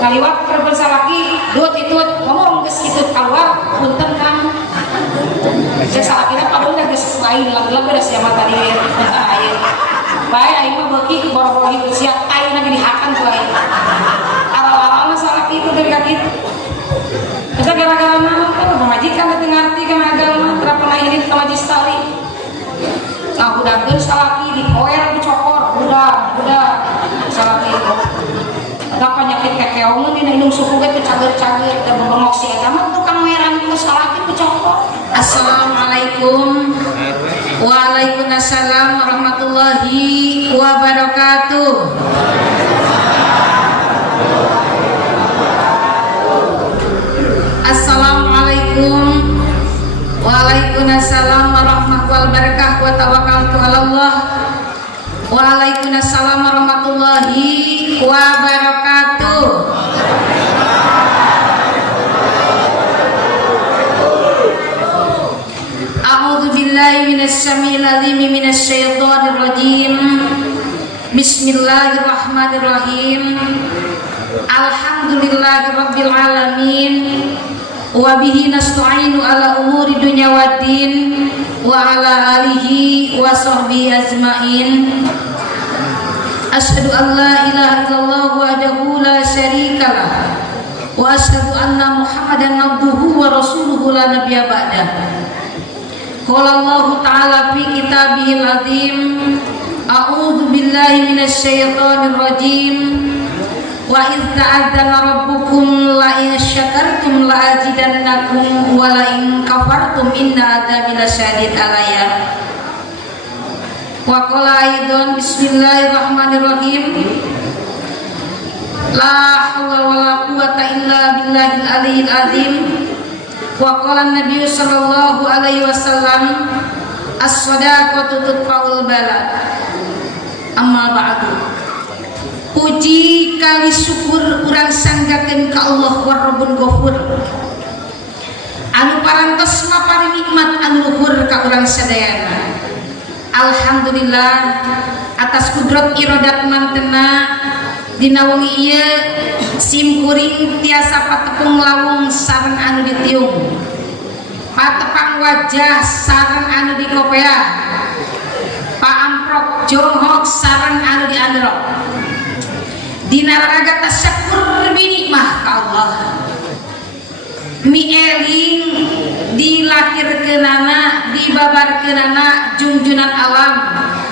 Kaliwat perempuan salaki dut itu ngomong geus kitu keluar punten Kang. Geus salakina padahal udah geus lain lagu-lagu da sia mah tadi aya. Bae aing mah beuki boro-boro hidup sia ayeuna ge dihakan ku aing. Awal-awalna salaki itu dari kitu. Eta gara-gara naon kan pamajikan teu ngarti kana agama tara pernah irit ka majlis tali. Nah budakkeun salaki dikoer dicokor budak salaki itu. Ada penyakit kekeongan dina indung suku ge teh cager-cager teh bengok si eta mah tukang weran ku salaki dicokor. Assalamualaikum. Waalaikumsalam warahmatullahi wabarakatuh. Assalamualaikum. Waalaikumsalam warahmatullahi wabarakatuh. Wa tawakkaltu 'ala Allah. Waalaikumsalam warahmatullahi wabarakatuh. A'udzu billahi minasyaitonir rajim minasyaitonir rajim. Bismillahirrahmanirrahim. Alhamdulillahirabbil alamin. Wa bihi nasta'inu ala umuri dunya waddin wa ala alihi wa sahbihi ajmain. Asyhadu an la ilaha illallah wahdahu la syarikalah wa asyhadu anna Muhammadan abduhu wa rasuluhu la nabiyya ba'dah. Qala Allah ta'ala fi kitabihil azim. A'udzu billahi minasyaitonir rajim. Wa idz ta'adzana rabbukum la in syakartum la azidannakum wa la in kafartum inna adzabi lasyadid alayya. Wa qala aidan bismillahirrahmanirrahim. La haula wala quwwata illa billahil aliyyil azim. Wa qala an-nabiy sallallahu alaihi wasallam as-shadaqatu tudfa'ul bala. Amma ba'du. Puji kali syukur urang sanggakeun ka Allah Warrabbun Ghafur anu parantos mapari nikmat anu luhur ka urang sadayana. Alhamdulillah atas kudrat iradat mantena dina wengi ieu simkuring tiasa patepung lawung sareng anu ditiung, patepang wajah sareng anu dikopea, paamprok johok sareng anu diandrok. Dina raga tasyakur binikmah ka Allah. Mi eling dilahirkeunana dibabarkeunana junjunan alam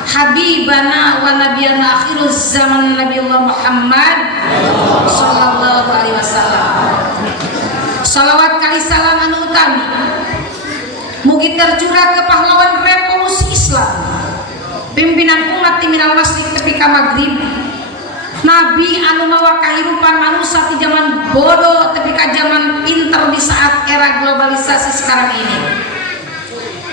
habibana wa nabiyana akhiruz zaman Nabiullah Muhammad sallallahu alaihi wasallam. Shalawat kali salam anu utami mugi tercurah ke pahlawan revolusi Islam, pimpinan umat di minal masjid tepi ka maghrib, Nabi anu mawa kahirupan manusia di zaman bodoh tapi ka zaman pinter di saat era globalisasi sekarang ini.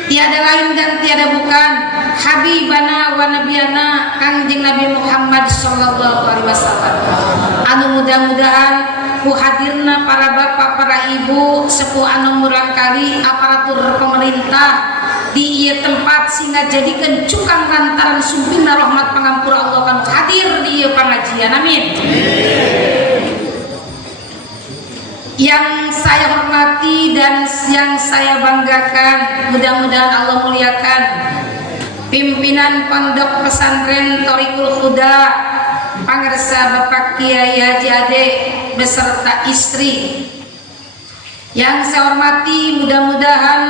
Tiada lain dan tiada bukan habibana wa nabiyana Kanjeng Nabi Muhammad sallallahu alaihi wasallam. Anu mudah-mudahan ku hadirna para bapak, para ibu, sepuh anu murangkali aparatur pemerintah di ieu tempat sehingga jadikeun cukang lantaran sumpina rahmat pangampura Allah kanu hadir di ieu pengajian. Amin. Yang saya hormati dan yang saya banggakan, mudah-mudahan Allah muliakan pimpinan Pondok Pesantren Thoriqul Huda, pangarsa Bapak Kiai Haji Ade beserta istri. Yang saya hormati, mudah-mudahan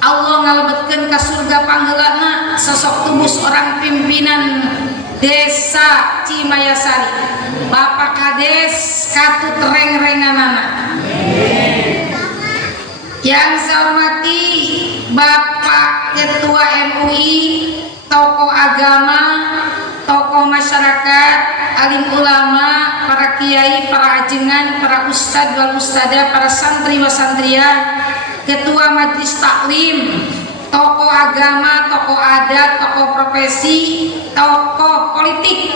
Allah ngalebetkeun ka surga pangheulana sosok tubuh seorang pimpinan Desa Cimayasari, Bapak Kades Katut Reng-Renganana. Yang saya hormati Bapak Ketua MUI, tokoh agama, tokoh masyarakat, alim ulama, para kiai, para ajengan, para ustadz wal ustadzah, para santri wa santriyah, ketua majelis taklim, tokoh agama, tokoh adat, tokoh profesi, tokoh politik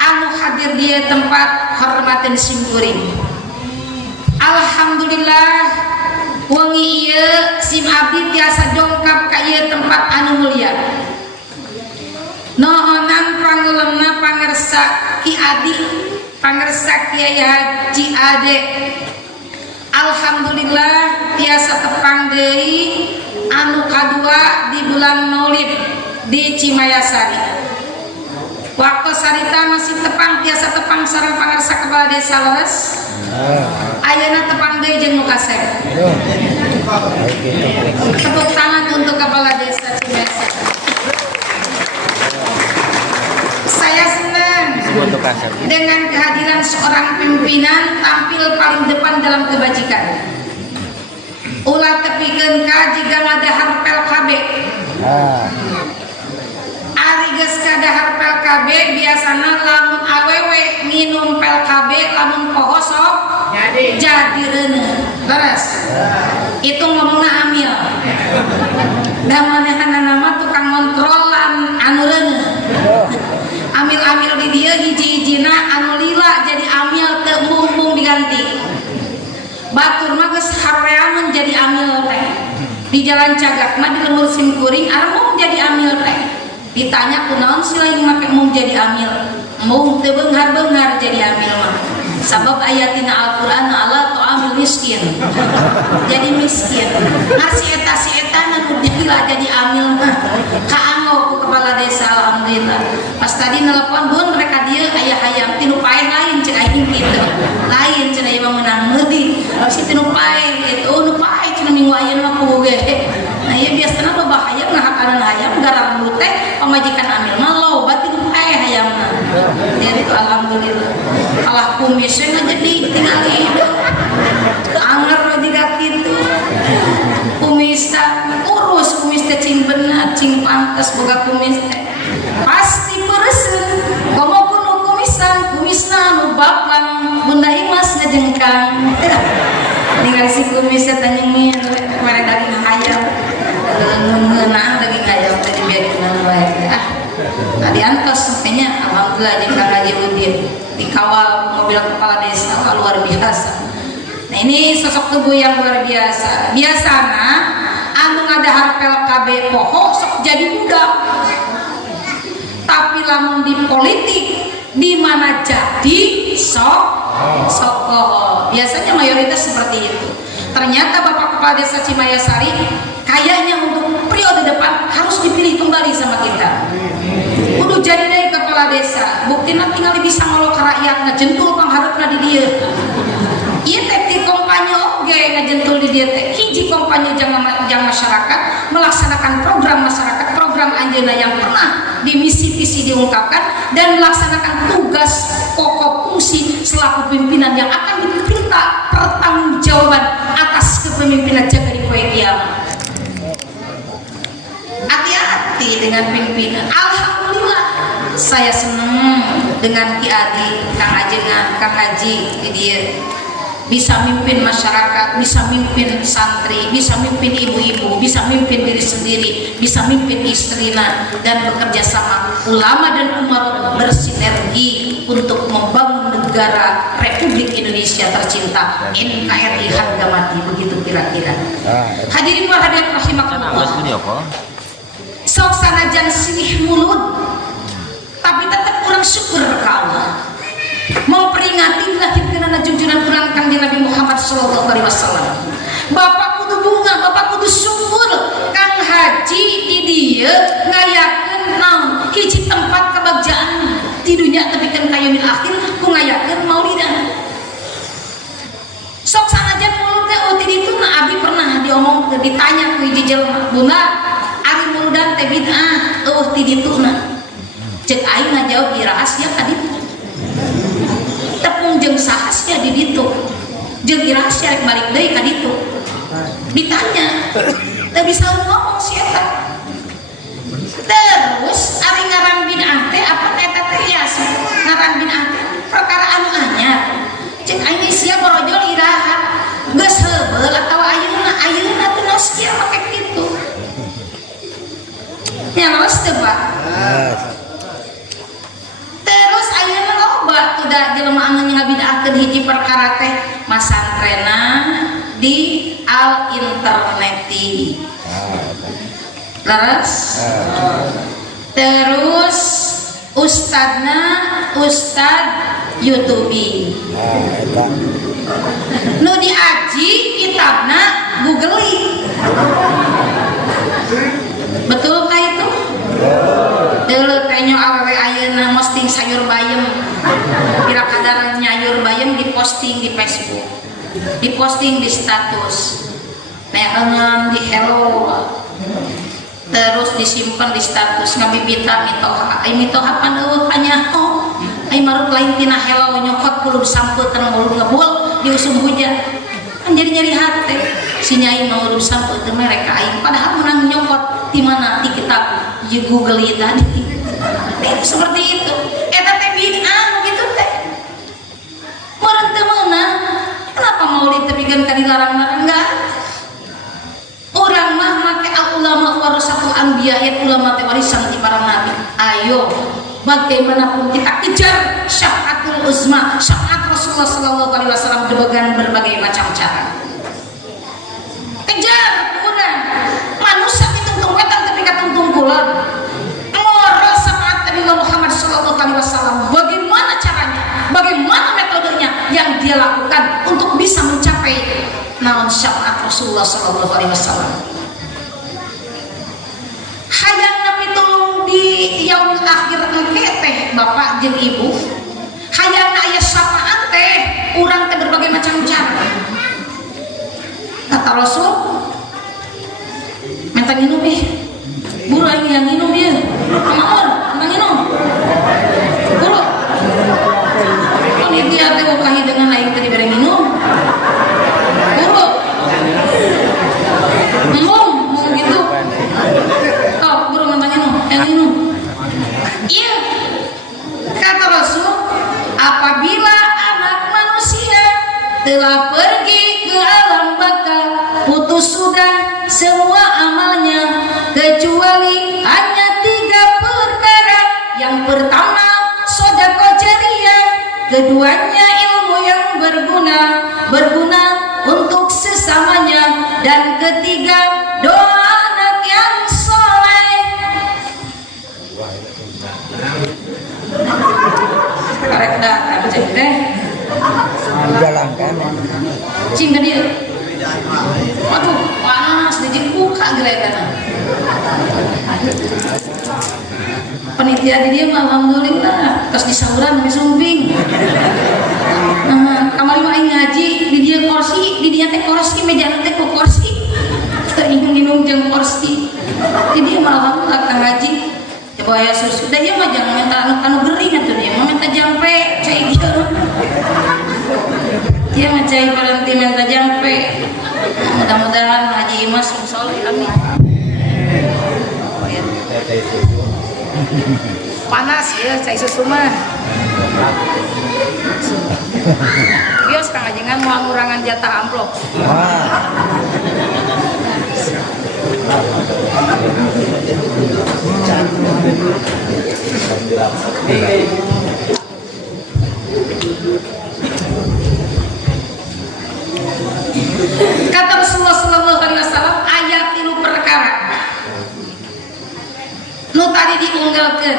anu hadir di tempat hormatin simkuring. Alhamdulillah wengi ieu sim abdi tiasa dongkap ka ieu tempat anu mulia. nohonan pangulemna pangersa Ki Adi, pangersa Kiai Haji Ade. Alhamdulillah biasa tepang deui anu kadua di bulan Maulid di Cimayasari. Waktu sarita masih tepang biasa tepang sareng pangersa kepala desa leres. Ayeuna tepang deui jeung nu kasep. Tepuk tangan untuk kepala desa Cimayasari. Saya senang dengan kehadiran seorang pimpinan tampil paling depan dalam kebajikan. Ulah tepikeun ka jiga ngadahar pel KB. Ari geus kadahar pel KB biasana lamun awewe minum pel KB lamun poho sok jadi reuneuh. Leres. Itu ngomongna amil. Da manehanana mah tukang kontrolan anu reuneuh. Amil-amil di dia hiji-hijina anu lila jadi amil teu mumpung diganti. Batur mah geus hareamun jadi amil teh. Di jalan Cagak mah di lembur simkuring arep jadi amil teh. Ditanya kunaon si lain make mung jadi amil. Mung teu beunghar-beunghar jadi amil mah. Sabab ayatina Al-Qur'an Allah tu'amil miskin. Jadi miskin. Nasi eta si eta nu jadi amil mah. Kaanggo ku kepala desa alhamdulillah. Pas tadi nelpon bun mereka dia aya hayam tinu paeh lain cenah aing kitu. Lain cenah ieu mah meunang meudi. Si tinu paeh kitu nu paeh cenah minggu ayeuna mah ku ge. Nah ieu biasana babahaya ngahakanan hayam garam teh pamajikan amil mah loba tinu paeh hayamna. Jadi itu alhamdulillah. Allah kumisnya jadi tinggal hidup. Anger juga gitu. Kumisnya urus kumisnya cing benar, cing pantas boga kumis teh. Pasti peresen. Komo kuno kumisna nu baklang Bunda Imas ngajengkang. Tinggal si kumisnya tanyengin kemarin daging ayam. Ngeunang daging ayam tadi biarkeun wae. Nah diantos kayaknya alhamdulillah jeung Kang Haji Udin dikawal mobil kepala desa luar biasa. Nah ini sosok tubuh yang luar biasa. Biasana anu ngadahar pel KB poho sok jadi budak. Tapi lamun di politik di mana jadi sok poho. Biasanya mayoritas seperti itu. Ternyata Bapak Kepala Desa Cimayasari kayaknya untuk periode depan harus dipilih kembali sama kita. Kudu jadi dari kepala desa. Buktina tinggal bisa ngolok ke rakyat ngajentul pangharepna di dieu. Ieu teh ti kampanye oge ngajentul di dieu teh. Hiji kampanye jang masyarakat melaksanakan program masyarakat, program anjeunna yang pernah di misi-misi diungkapkan dan melaksanakan tugas pokok fungsi selaku pimpinan yang akan diminta pertanggungjawaban atas kepemimpinan jaga di poe kiamat. Hati-hati dengan pimpinan. Alhamdulillah saya senang dengan Ki Adi, Kang Ajengan, Kang Haji dia bisa mimpin masyarakat, bisa mimpin santri, bisa mimpin ibu-ibu, bisa mimpin diri sendiri, bisa mimpin istrina dan bekerja sama ulama dan umat bersinergi untuk membangun negara Republik Indonesia tercinta NKRI harga mati. Begitu kira-kira. Hadirin wa hadirat rahimakumullah. Sok sanajan silih mulut tapi tetap kurang syukur ke Allah memperingati dilahirkan junjungan urang Kanjeng Nabi Muhammad SAW. Bapak kudu bunga, Bapak kudu syukur. Kang Haji di dieu ngayakeun naon hiji tempat kebagjaan di dunia tapi kan kayaumil akhir ku ngayakeun maulidan. Sok sanajan mulut teh uti ditu na abi pernah diomong ditanya ku hiji jelema, "Bunda, ari muludan teh bid'ah eueuh ti dituna." Cek aing ngajawab ieu rahasia ka ditu. Tepung jeung sahasnya di ditu. Jeung ieu rahasia rek balik deui ka ditu. Ditanya, teu bisa ngomong si eta. Terus ari ngaran bid'ah teh apa teh eta teh ya? Ngaran bid'ah teh perkara anu anyar. Cek aing sia borojol iraha. Geus heubeul atawa ayeuna teh naos kieu make kitu. Nyaros teu Pak. Terus ayeuna loba udah jelema anu ngabid'ahkeun hiji perkara teh masantrena di al interneti. Leres? terus ustadna Ustad YouTube. Nu diaji kitabna googling. Betul kah itu? Dulu tanya awewe ayeuna posting sayur bayam. Kira kadar nyayur bayam diposting di Facebook, diposting di status, neangan di hello, terus disimpan di status ngabibita mitoha. Ai mitoha pandeuh hanya ai marut lain tina hello nyokot kudu disampeukeun mulut ngebul diusum hujan. Kan jadi nyeri hati si nyai mau disampeukeun teh mereka aing padahal menang nyokot di mana di kitab Google tadi. Seperti itu. Eta teh bid'ah gitu teh. Meureun teu meunang. Kenapa maulid teh pikeun ka dilarang-larang? Enggak. Urang mah make ulama warasatul anbiya, ulama teh warisan ti para nabi. Ayo, bagaimanapun kita kejar syafaatul uzma, syafaat Rasulullah sallallahu alaihi wasallam dengan berbagai macam cara. Kejar urang. Manusia itu tungguetan tapi katungtung kulon. Ngoro syafaat Nabi Muhammad sallallahu alaihi wasallam. Bagaimana caranya? Bagaimana metodenya yang dia lakukan untuk bisa mencapai naon syafaat Rasulullah sallallahu alaihi wasallam. Hayang nabi tolong di yaumul akhir engke teh bapak jeung ibu. Hayang aya syafaat teh urang teh berbagai macam cara. Kata Rasul, minta minum buru aing yang minum ieu. Amaor, minta minum. Buru. Ini dia teh kahi dengan aing teh dibere minum. Buru. Ngomong gitu. Oh, buru minta minum, yang minum. Iya. Kata Rasul, apabila anak manusia telah pergi ke alam baka, putus sudah semua amalnya kecuali hanya 3 perkara. Yang pertama sedekah jariyah, keduanya ilmu yang berguna untuk sesamanya, dan ketiga doa anak yang soleh. Karek dah cek teh menjalankan cing tadi. Waduh, panas di buka gelekan. Panitia di dia alhamdulillah terus disauran di sumping. Kamari mah ngaji di dia kursi, di dia teh kursi meja teh ku kursi. Teu inung jeung kursi. Di dia mah alhamdulillah ka ngaji. Coba ya susu. Da ieu mah jangan minta anu gering atuh dia mah minta jampe cai kieu. Dia mah cai berhenti minta jampe. Mudah-mudahan Haji Imas soleh amin. Panas ya cai susu mah. Bios Kang Ajengan mau ngurangan jatah amplop. Kata Rasulullah sallallahu alaihi wasallam, ayat 3 perkara nu tadi diunggalkeun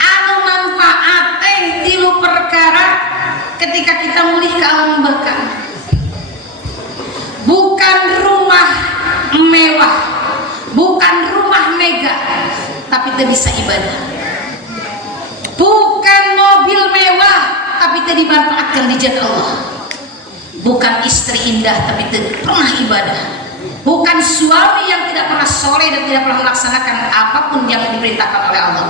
anu manfaat teh 3 perkara ketika kita mulih ke alam baka. Bukan rumah mewah, bukan rumah mega, tapi teu bisa ibadah. Bukan mobil mewah, tapi teu dimanfaatkan di jalan Allah. Bukan istri indah tapi tidak pernah ibadah. Bukan suami yang tidak pernah soleh dan tidak pernah melaksanakan apapun yang diperintahkan oleh Allah.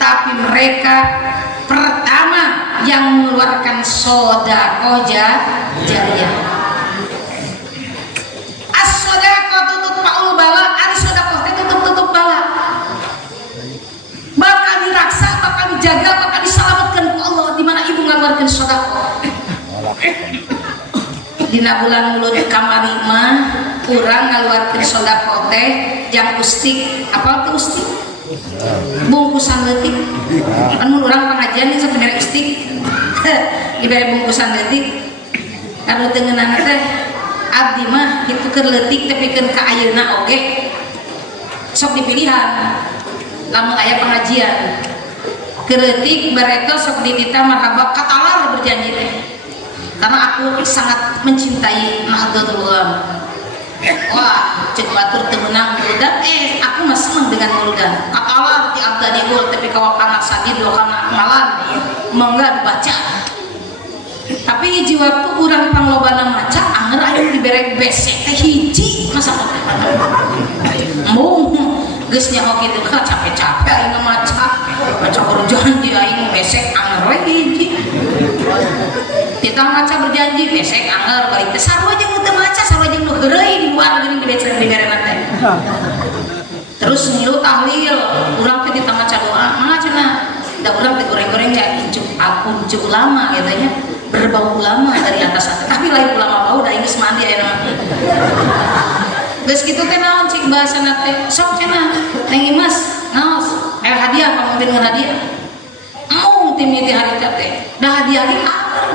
Tapi mereka pertama yang mengeluarkan sedekah jariyah. As-sedekah tutupul bala, as-sedekah itu tutup bala. Bakal diraksa, bakal dijaga, bakal diselamatkan ke Allah di mana ibu mengeluarkan sedekah. Dina bulan mulut kamari mah urang ngaluarkeun sedekah teh jang ustik. Apal teh ustik? Bungkusan leutik. Anu urang pengajian geus sabere ustik. Dibere bungkusan leutik. Kanu teu ngeunana teh abdi mah kitu keur leutik teh pikeun ka ayeuna oge. sok dipilihan lamun aya pengajian keretik bareto sok ditita marhaba katalar berjanji teh karena aku sangat mencintai Nahdlatul Ulama. Wah, cek batur temenang muludan, aku mah seneng dengan muludan. Katalar ti abda digol tapi kawakana sadid wakana malan, mangga dibaca. Tapi hiji waktu urang panglobana maca, anger aya dibere besek teh hiji masa mung geus nyaho kitu ka capek-capek aing maca. Maca berjanji aing besek anger we hiji. Kita maca berjanji besek anger balik teh sarua jeung teu maca sarua jeung nu heureuy di luar geuning gede cenah diberena teh. Terus ngilu tahlil, urang teh kita maca doa, mangga cenah. Da urang teh goreng-goreng nya injuk ulama gitu nya. Berbau ulama dari atas. Tapi lain ulama bau da geus mandi aya nama. Geus kitu teh naon cik bahasana teh? Sok cenah. Neng Imas, naos? Hadiah pamungkin ngan hadiah. Mau timiti harita teh. Da hadiah ge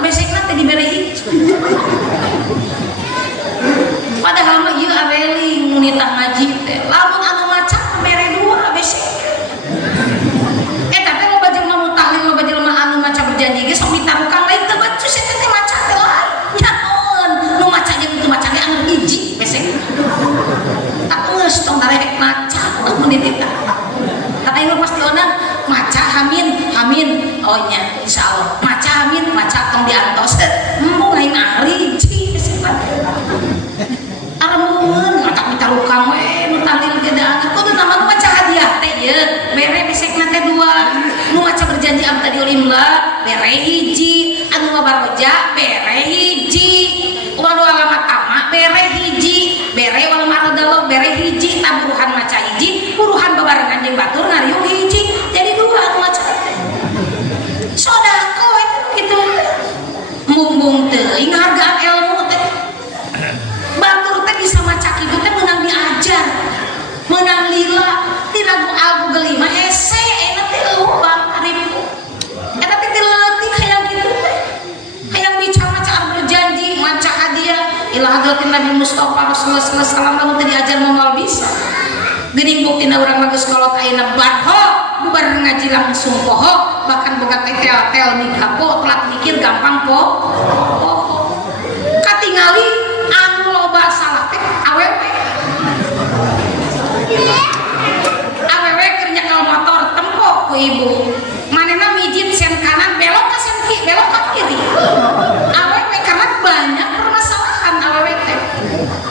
besekna teh dibere hiji. Padahal mah ieu areling nu nitah ngaji teh. Lamun anu maca mere dua besek. Eta teh loba jelema nu tahlil loba jelema anu maca berjanji ge sok ditarukang lain teu becus eta teh maca teh lain. Nyaon nu maca jeung teu maca ge anu hiji besek. Tak geus tong darek maca mun dititah. Kata ieu pasti onan maca hamin oh nya insyaallah maca hamin maca tong diantos mung lain ahli hiji areumeun matak ditarukang we nu tahlil ge da kudu nama maca hadiah teh ieu bere besekna teh dua nu maca berjanji am tadi ulimla bere hiji anu ngabaroja bere hiji wadu alamat ama bere hiji bere wal maradallah bere hiji taburuhan maca hiji buruhan babarengan jeung batur ngariung hiji jadi dua anu maca sodako itu mumbung teuing hargaan ilmu teh batur teh bisa maca kitu teh meunang diajar meunang lila ti lagu albu gelima hese eta teh loba aripu eta teh leutik hayang kitu teh hayang bicara maca berjanji maca hadiah ila hadratin Nabi Mustafa Rasulullah sallallahu alaihi wasallam lamun teu diajar moal bisa geuning buktina urang mah geus kolot ayeuna barho bubar ngaji langsung poho bahkan boga tel nikah po telat mikir gampang po katingali anu loba salah teh awewe keur nyekel motor tempo ku ibu manehna mijit sen kanan belok ka sen kiri belok ka kiri awewe karena banyak permasalahan awewe teh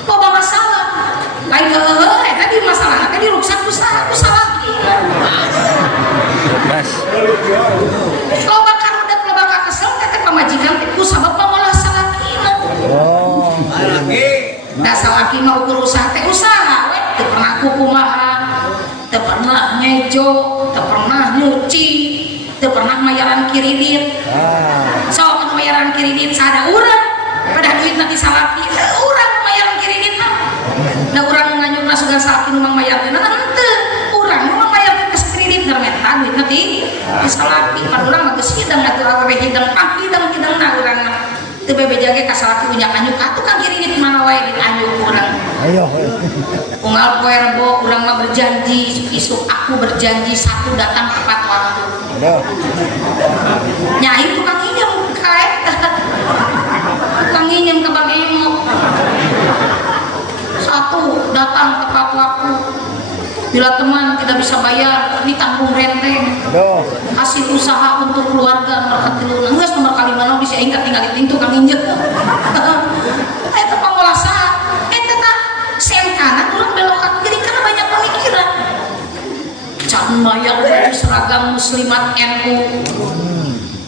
loba masalah lain eta di masalah teh di ruksak ku salah loba karudet loba kakesel teh pamajikan teh ku sabab pangolah salakina da salaki mah ukur usaha teh usaha we teu pernah kukumaha teu pernah ngejo teu pernah nyuci teu pernah mayaran kiridit sok mayaran kiridit sada urang pada duit nanti salaki urang mayaran kiridit da urang nganyukna sugan salaki nu mayarna teu urang nu mayar ke kredit ngarmeta duit nanti salaki pan urang mah geus hidang atuh awewe hidang hidang urang teu bebeja ge ka salaki unyak anyuk atuh ka kiridit mana wae ditanyuk urang ayo unggal poe rebo urang mah berjanji isuk aku berjanji satu datang tepat waktu nyai tukang nginjem kae tukang nginjem ke Bang Emo satu datang tepat waktu bila teman tidak bisa bayar ditanggung renteng kasih usaha untuk keluarga nomor katilunan geus nomor kalimana bisa ingat tinggal itu tukang nginjem eta pangolah saha eta tah sen kanan urang belok ka kiri karena banyak pemikiran can bayar seragam muslimat NU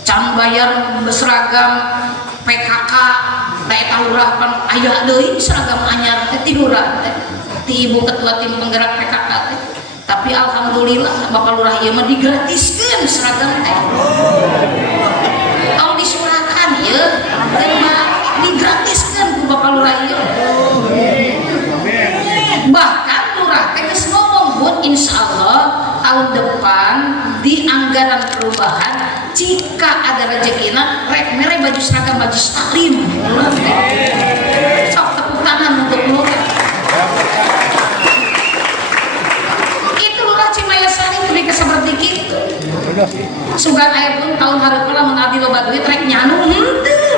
can bayar seragam PKK da eta lurah pan aya deui seragam anyar teh tiduran teh ti ibu ketua tim penggerak PKK teh tapi alhamdulillah Bapak Lurah ieu mah digratiskeun seragam teh tong disurahkan ieu teh digratiskeun ku Bapak Lurah ieu bahkan lurah teh geus ngomong buat insyaallah tahun depan di anggaran perubahan jika ada rezekina rek mere baju seragam majlis taklim sok tepuk tangan untuk lurah teh seperti kitu. Sugan aya pun tahun hareupeun lamun abdi loba duit rek nyanu henteu.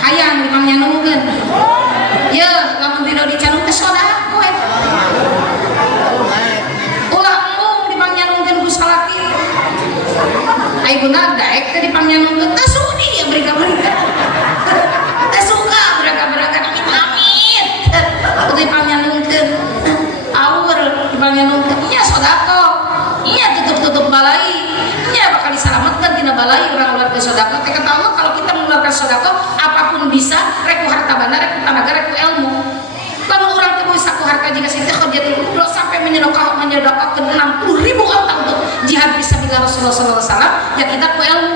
Hayang dipang nyanungkeun. Ye, lamun dina dicanung teh sodako eta. Ulah mung dipang nyanungkeun ku salaki. Ai beunang daek teh dipang nyanungkeun teh sudi ya berika-berika. Teh suka beraka-beraka amit-amit. Kudu dipang nyanungkeun. Aur dipang nyanungkeun nya sodako. Iya tutup-tutup balai. Nya bakal diselamatkan tina balai urang keluarga sodako. Teh kata Allah kalau kita mengeluarkan sodako apapun bisa rek ku harta banda rek ku tanaga rek ku ilmu. Lamun urang teh bisa ku harta jika sinte khodiatul kubra sampai menyedekahkan 60.000 orang untuk jihad fisabilillah Rasulullah sallallahu alaihi wasallam ya kita ku ilmu.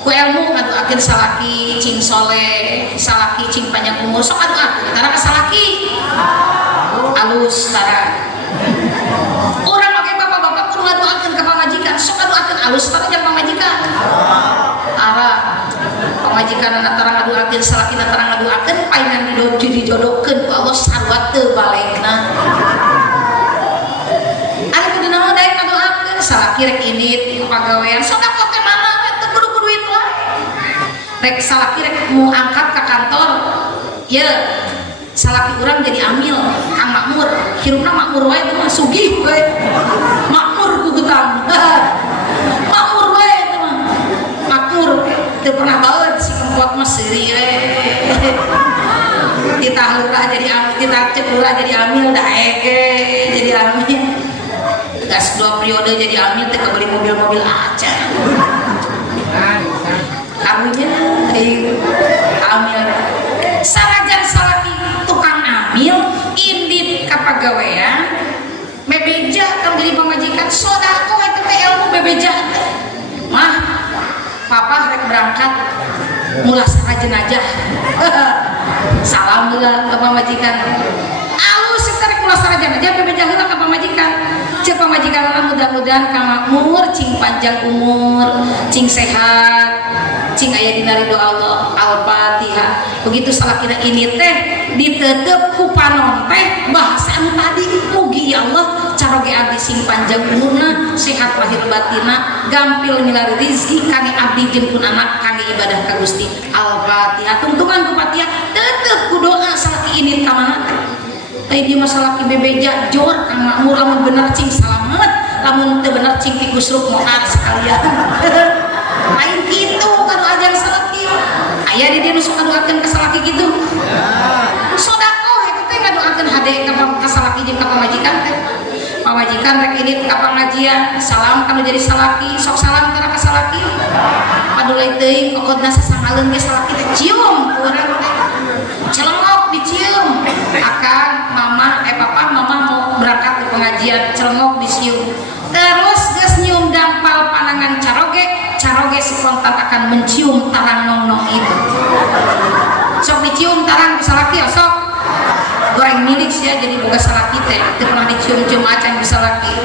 Ku ilmu ngaduakeun salaki cing soleh, salaki cing panjang umur sok aduakeun tara ka salaki. Alus tara. Orang oke bapak-bapak kudu ngaduakeun ka pamajikan, sok ngaduakeun alus tara jeung pamajikan. Ara pamajikan antara ngaduakeun salaki antara ngaduakeun paingan dijodohkeun ku Allah sarua teu balekna. Ari kudu naon daek ngaduakeun salaki rek init pagawean sodako teh mana teu kudu duit wae. Rek salaki rek mau angkat ka kantor. Ye salaki urang jadi amil Kang Makmur hirupna makmur wae teh mah sugih wae makmur ku hutang makmur wae teh mah makmur teu pernah baeud si kempot mah seuri kita heula jadi amil kita cek heula jadi amil daek jadi amil gas 2 periode jadi amil teh kabeli mobil-mobil aja karunya amil sarajan salaki tukang amil indit kapagawean bebeja kang beli pamajikan sodako eta teh ilmu bebeja mah papa rek berangkat mula sara jenazah salam heula ka pamajikan alus eta rek mula sara jenazah bebeja heula ka pamajikan ceuk pamajikanna mudah-mudahan Kang Makmur cing panjang umur cing sehat cing aya dina ridho Allah. Al-Fatihah. Begitu salakina ini teh diteuteup ku panon teh bahasa anu tadi mugi ya Allah caroge abdi sing panjang umurna sehat lahir batina gampil milari rezeki kangge abdi jeung pun anak kangge ibadah ka Gusti. Al-Fatihah. Tungtungan ku Fatihah teuteuk ku doa salaki ini ka mana teh di masalah ki bebeja jor Kang Makmur lamun bener cing salamet lamun teu bener cing tikusruk moal sekalian. Lain gitu kalau ada yang salaki aya di dieu nu sok ngadoakeun ka salaki kitu sodako eta teh ngadoakeun hade ka salaki jeung ka pamajikan teh pamajikan rek ini ka pangajian salam kana jadi salaki sok salam tara ka salaki padulai teuing kokodna sasangaleun ge salaki teh cium urang teh celengok dicium akan mama papa mama mau berangkat ke pengajian celengok dicium terus geus nyium dampal panangan caroge spontan akan mencium tarang nong-nong itu sok dicium tarang bisa laki ya sok goreng milik sih ya jadi boga salaki teh teu pernah dicium-cium acan bisa laki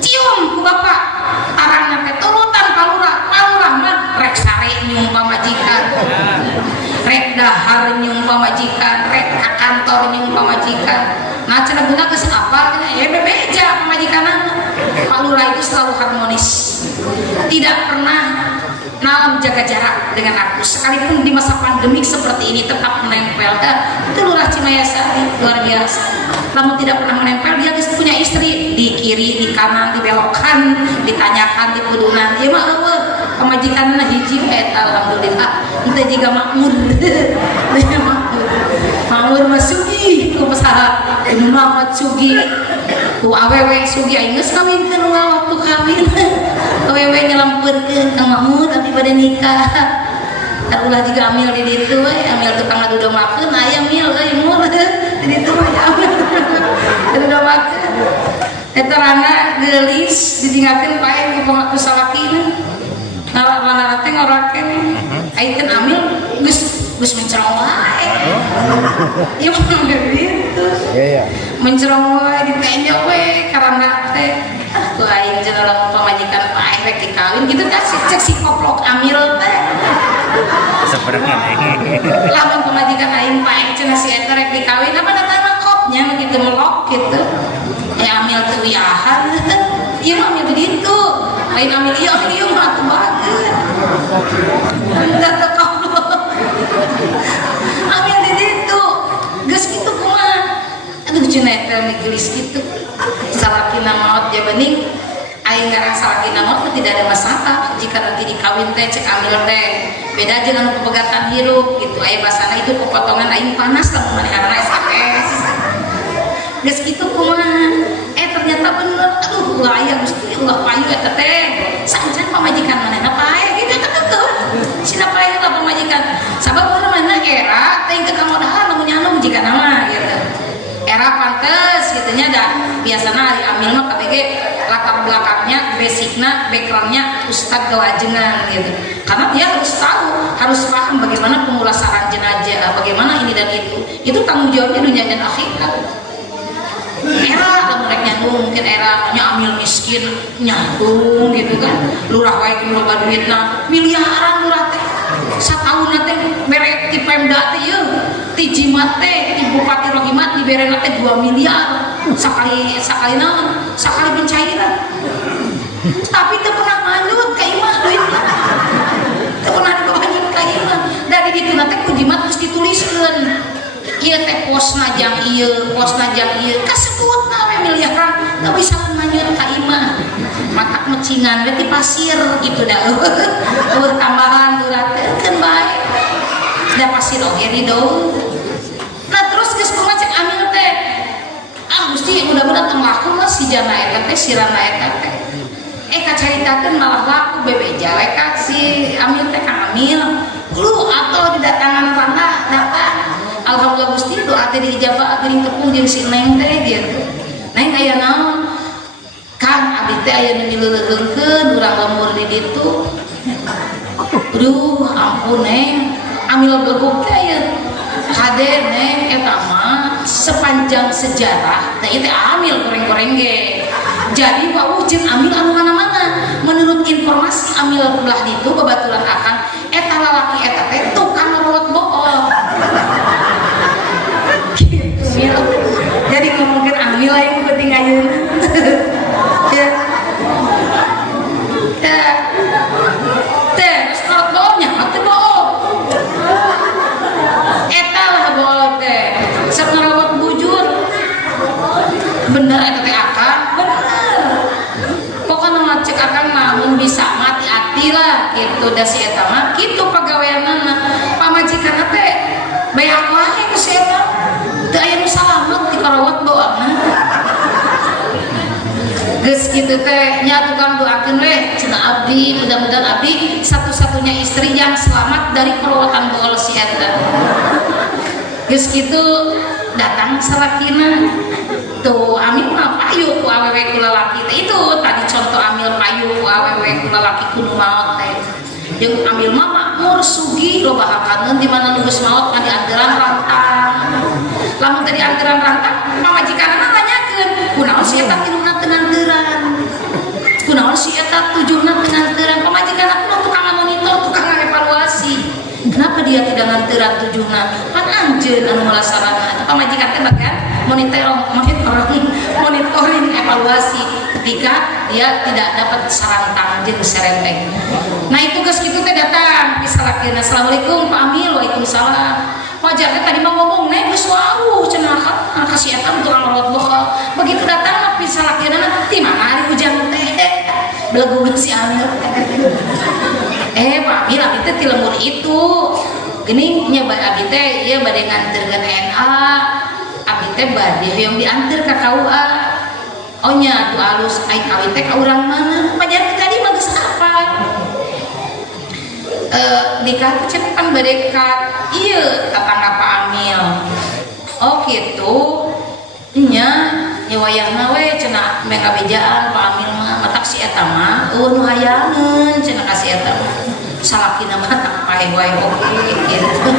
cium ku bapak tarangna teh turutan palurah mah rek sare nyium pamajikan rek dahar nyium pamajikan rek ka kantor nyium pamajikan nah cenah beuna geus apa ya bebeja pamajikanana palurah itu selalu harmonis tidak pernah naon jaga jarak dengan aku sekalipun di masa pandemik seperti ini tetap menempel itu Lurah Cimayasari luar biasa namun tidak pernah menempel dia geus punya istri di kiri di kanan dibelokkan ditanyakan dipudunan ieu mah eueuh pamajikanna hiji eta alhamdulillah teu jiga makmur makmur mah sugih ku pasaha Muhammad sugih ku awewe sugih aing geus kawinkeun waktu kawin awewe nyelampurkeun Kang Makmur tapi pada nikah ulah juga amil di ditu we amil tukang ngadudomakeun aya mil euy mur di ditu we amil ngadudomakeun eta rangga geulis ditinggalkeun pae ku salakina nara teh ngorakeun ayeuna amil geus mencerong wae ieu mah gitu mencerong wae ditenjok we karana teh tuh aing cenah lamun pamajikan pae rek dikawin gitu kan cek si koplok amil teh sabarang lamun pamajikan aing pae cenah si eta rek dikawin apa datangna koplok nya gitu melok gitu amil teu wiahan ieu mah amil begitu lain amil ieu mah teu bageus da teu koblok amil di ditu geus kitu kumaha aduh cenah teh gelis kitu salakina maot ya bening aing ngarang salakina maot tidak ada masalah jika nanti dikawin teh cek amil teh beda aja dengan pegatan hirup gitu aya basana itu potongan aing panas lamun manehna SMS geus kitu kumaha ternyata bener aduh ulah aya Gusti ulah payu eta teh sancan pamajikan manehna pae gitu tetep sina pae lah pamajikan sabab urang mana era teh teu kamodahan lamun nyanung jika nama gitu era pantes gitu nya da biasana ari amil mah KBG latar belakangnya basicna backgroundnya ustad kewajengan gitu karena dia harus tahu harus paham bagaimana pemulasaran jenazah bagaimana ini dan itu tanggung jawabnya dunia dan akhirat era mereka nyantung mungkin era amil miskin nyantung gitu kan lurah wae ku loba duitna miliaran lurah teh satahunna teh mere ti Pemda teh yeuh ti Jimat teh ti Bupati Rohimat diberena teh 2 miliar sakali naon sakali pencairan tapi teu pernah manjut ka imah duitna teu pernah dibawain ka imah dari ditu teh ku Jimat geus dituliskeun ieu teh posna jang ieu kasebut nawe miliaran teu bisa manjut ka imah matak mecingan we ti pasir gitu da eueuh tambahan urat teh bae da pasir oge di daun nah terus geus kumaha cek amil teh Gusti mudah-mudahan tong laku mah si jana eta teh sirana eta teh kacaritakeun malah laku bebeja we ka si amil teh ka amil lu atuh didatangan randa datang alhamdulillah Gusti doa teh diijabah geuning tepung jeung si Neng teh gitu Neng aya naon Kang abdi teh aya nu dileuleungkeun urang lemur di ditu aduh ampun Neng amil beleguk teh aya hade Neng eta mah sepanjang sejarah teh teh amil goreng-goreng ge jadi wawuh jeung amil anu mana-mana menurut informasi amil belah ditu babaturan akan eta lalaki eta teh tukang rawat bool gitu jadi ngomongin amil yang penting ayeuna ya teh terus rawat boolnya teh bool eta lah bool teh sok ngarawat bujur bener eta teh akang bener pokoknya mah cek akang namun bisa mati hati lah gitu da si eta mah kitu pagaweanna pamajikanna teh beak wae ku si eta teu aya nu salamet di karawat boalna geus kitu teh nya tukang doakeun we cenah abdi mudah-mudahan abdi satu-satunya istri yang selamat dari perawatan bool si eta geus kitu datang salakina tuh amil mah payu ku awewe ku lalaki teh itu tadi contoh amil payu ku awewe ku lalaki kudu maot teh jeung amil mah makmur sugih loba hakaneun di mana nu geus maot ka dianteran rantang lamun tadi anteran rantang pamajikanna nanyakeun kunaon si eta tiluna teu nganteran kunaon si eta tujuhna teu nganteran pamajikanna kudu tukang monitor tukang evaluasi kenapa dia tidak nganteran tujuhna kan anjeun anu ngalaksanakeun eta pamajikan teh bagian monitoring evaluasi ketika dia tidak dapat sarantang jeung serenteng. Nah itu geus kitu teh datang pisalakieun assalamualaikum Pak Amil waalaikumsalam wajar teh tadi mah ngomong nih geus wau cenah ka si eta tukang rawat bool begitu datang pisalakieun di mana ari hujan teh belegueun si Amil Pak Amil abdi teh ti lembur itu geuning nya abdi teh ieu bade nganterkeun NA abdi teh bade hoyong diantar ka KUA oh nya tuh alus aing kawin teh ka urang mana pajar tadi mah geus apa nikah teh cepetan bade ka ieu tatangga Pak Amil oh kitu nya wayahna we cenah meh kabejaan Pak Amil mah matak si eta mah nu hayangeun cenah ka si eta mah salakina mah tak pae wae oge gitu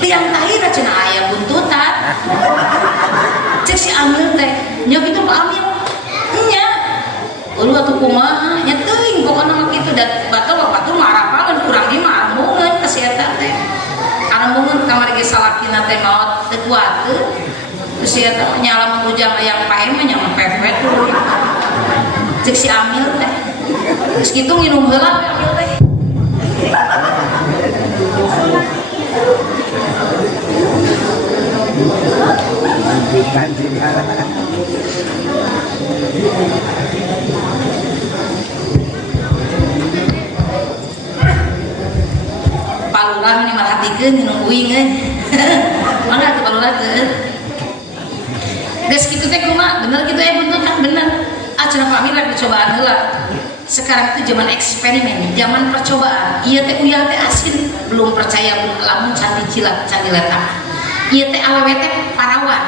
liang tahira cenah aya buntutan cek si Amil teh nya kitu Pak Amil nya ulu atuh kumaha nya teuing pokona mah kitu dan batur marapalan urang di mah armungeun ka si eta teh armungeun kamari ge salakina teh maot teu kuat terus ya nyala menujang yang pae mah nyaman pepet cek si Amil teh terus gitu nginum heula Amil teh palurah ini merhatikeun nungguing mana tuh palurah teh geus kitu teh kumaha bener kitu ya bentukan bener acara Pak Amir lagi cobaan heula sekarang itu zaman eksperimen zaman percobaan ieu teh uyah teh asin belum percaya lamun candi cilat candi letak ieu teh awewe teh parawan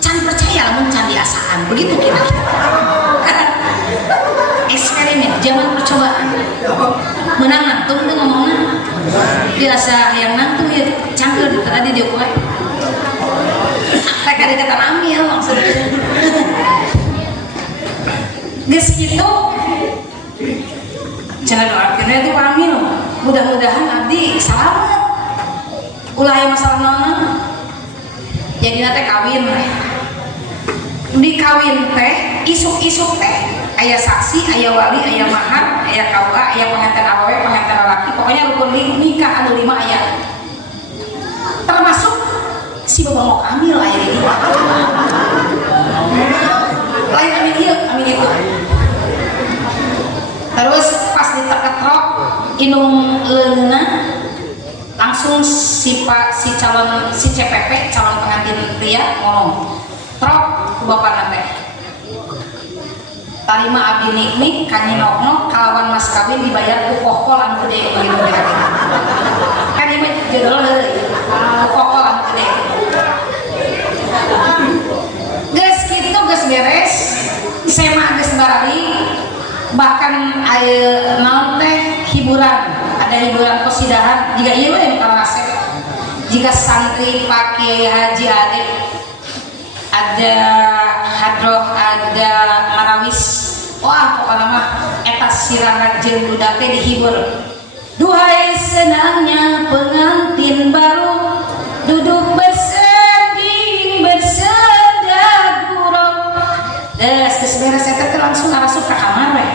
can percaya lamun candi asaan begitu kira-kira eksperimen zaman percobaan menang nantung tuh ngomongnya biasa yang nantung ya cangkel tadi dia kuat tak ada kata Amil maksudnya geus kitu cenah doakeun itu Pak Amil mudah-mudahan abdi selamat ulah aya masalah naon jadi teh kawin di kawin teh isuk-isuk teh aya saksi aya wali aya mahar aya KUA aya pengantin awewe pengantin laki pokoknya rukun nikah anu 5 aya termasuk si Babang Amil aya di dieu lain amin ieu amin itu terus pas diteketrok inung leungeuna langsung si CPP calon pengantin pria ngomong trok ku bapana teh tarima abdi niknik kaninokno kalawan mas kawin dibayar ku kokol anu gede begitu kan ieu mah judul heureuy ku kokol anu gede geus kitu geus beres sema geus bari bahkan aya naon teh hiburan ada hiburan kosidahan jika ieu we karasep jika santri pakai haji adik ada hadroh ada ngarawis wah pokoknya mah eta sirangan jeung budak teh dihibur duhai senangnya pengantin baru duduk bersanding bersenda gurau geus beres eta teh langsung asup ka kamar we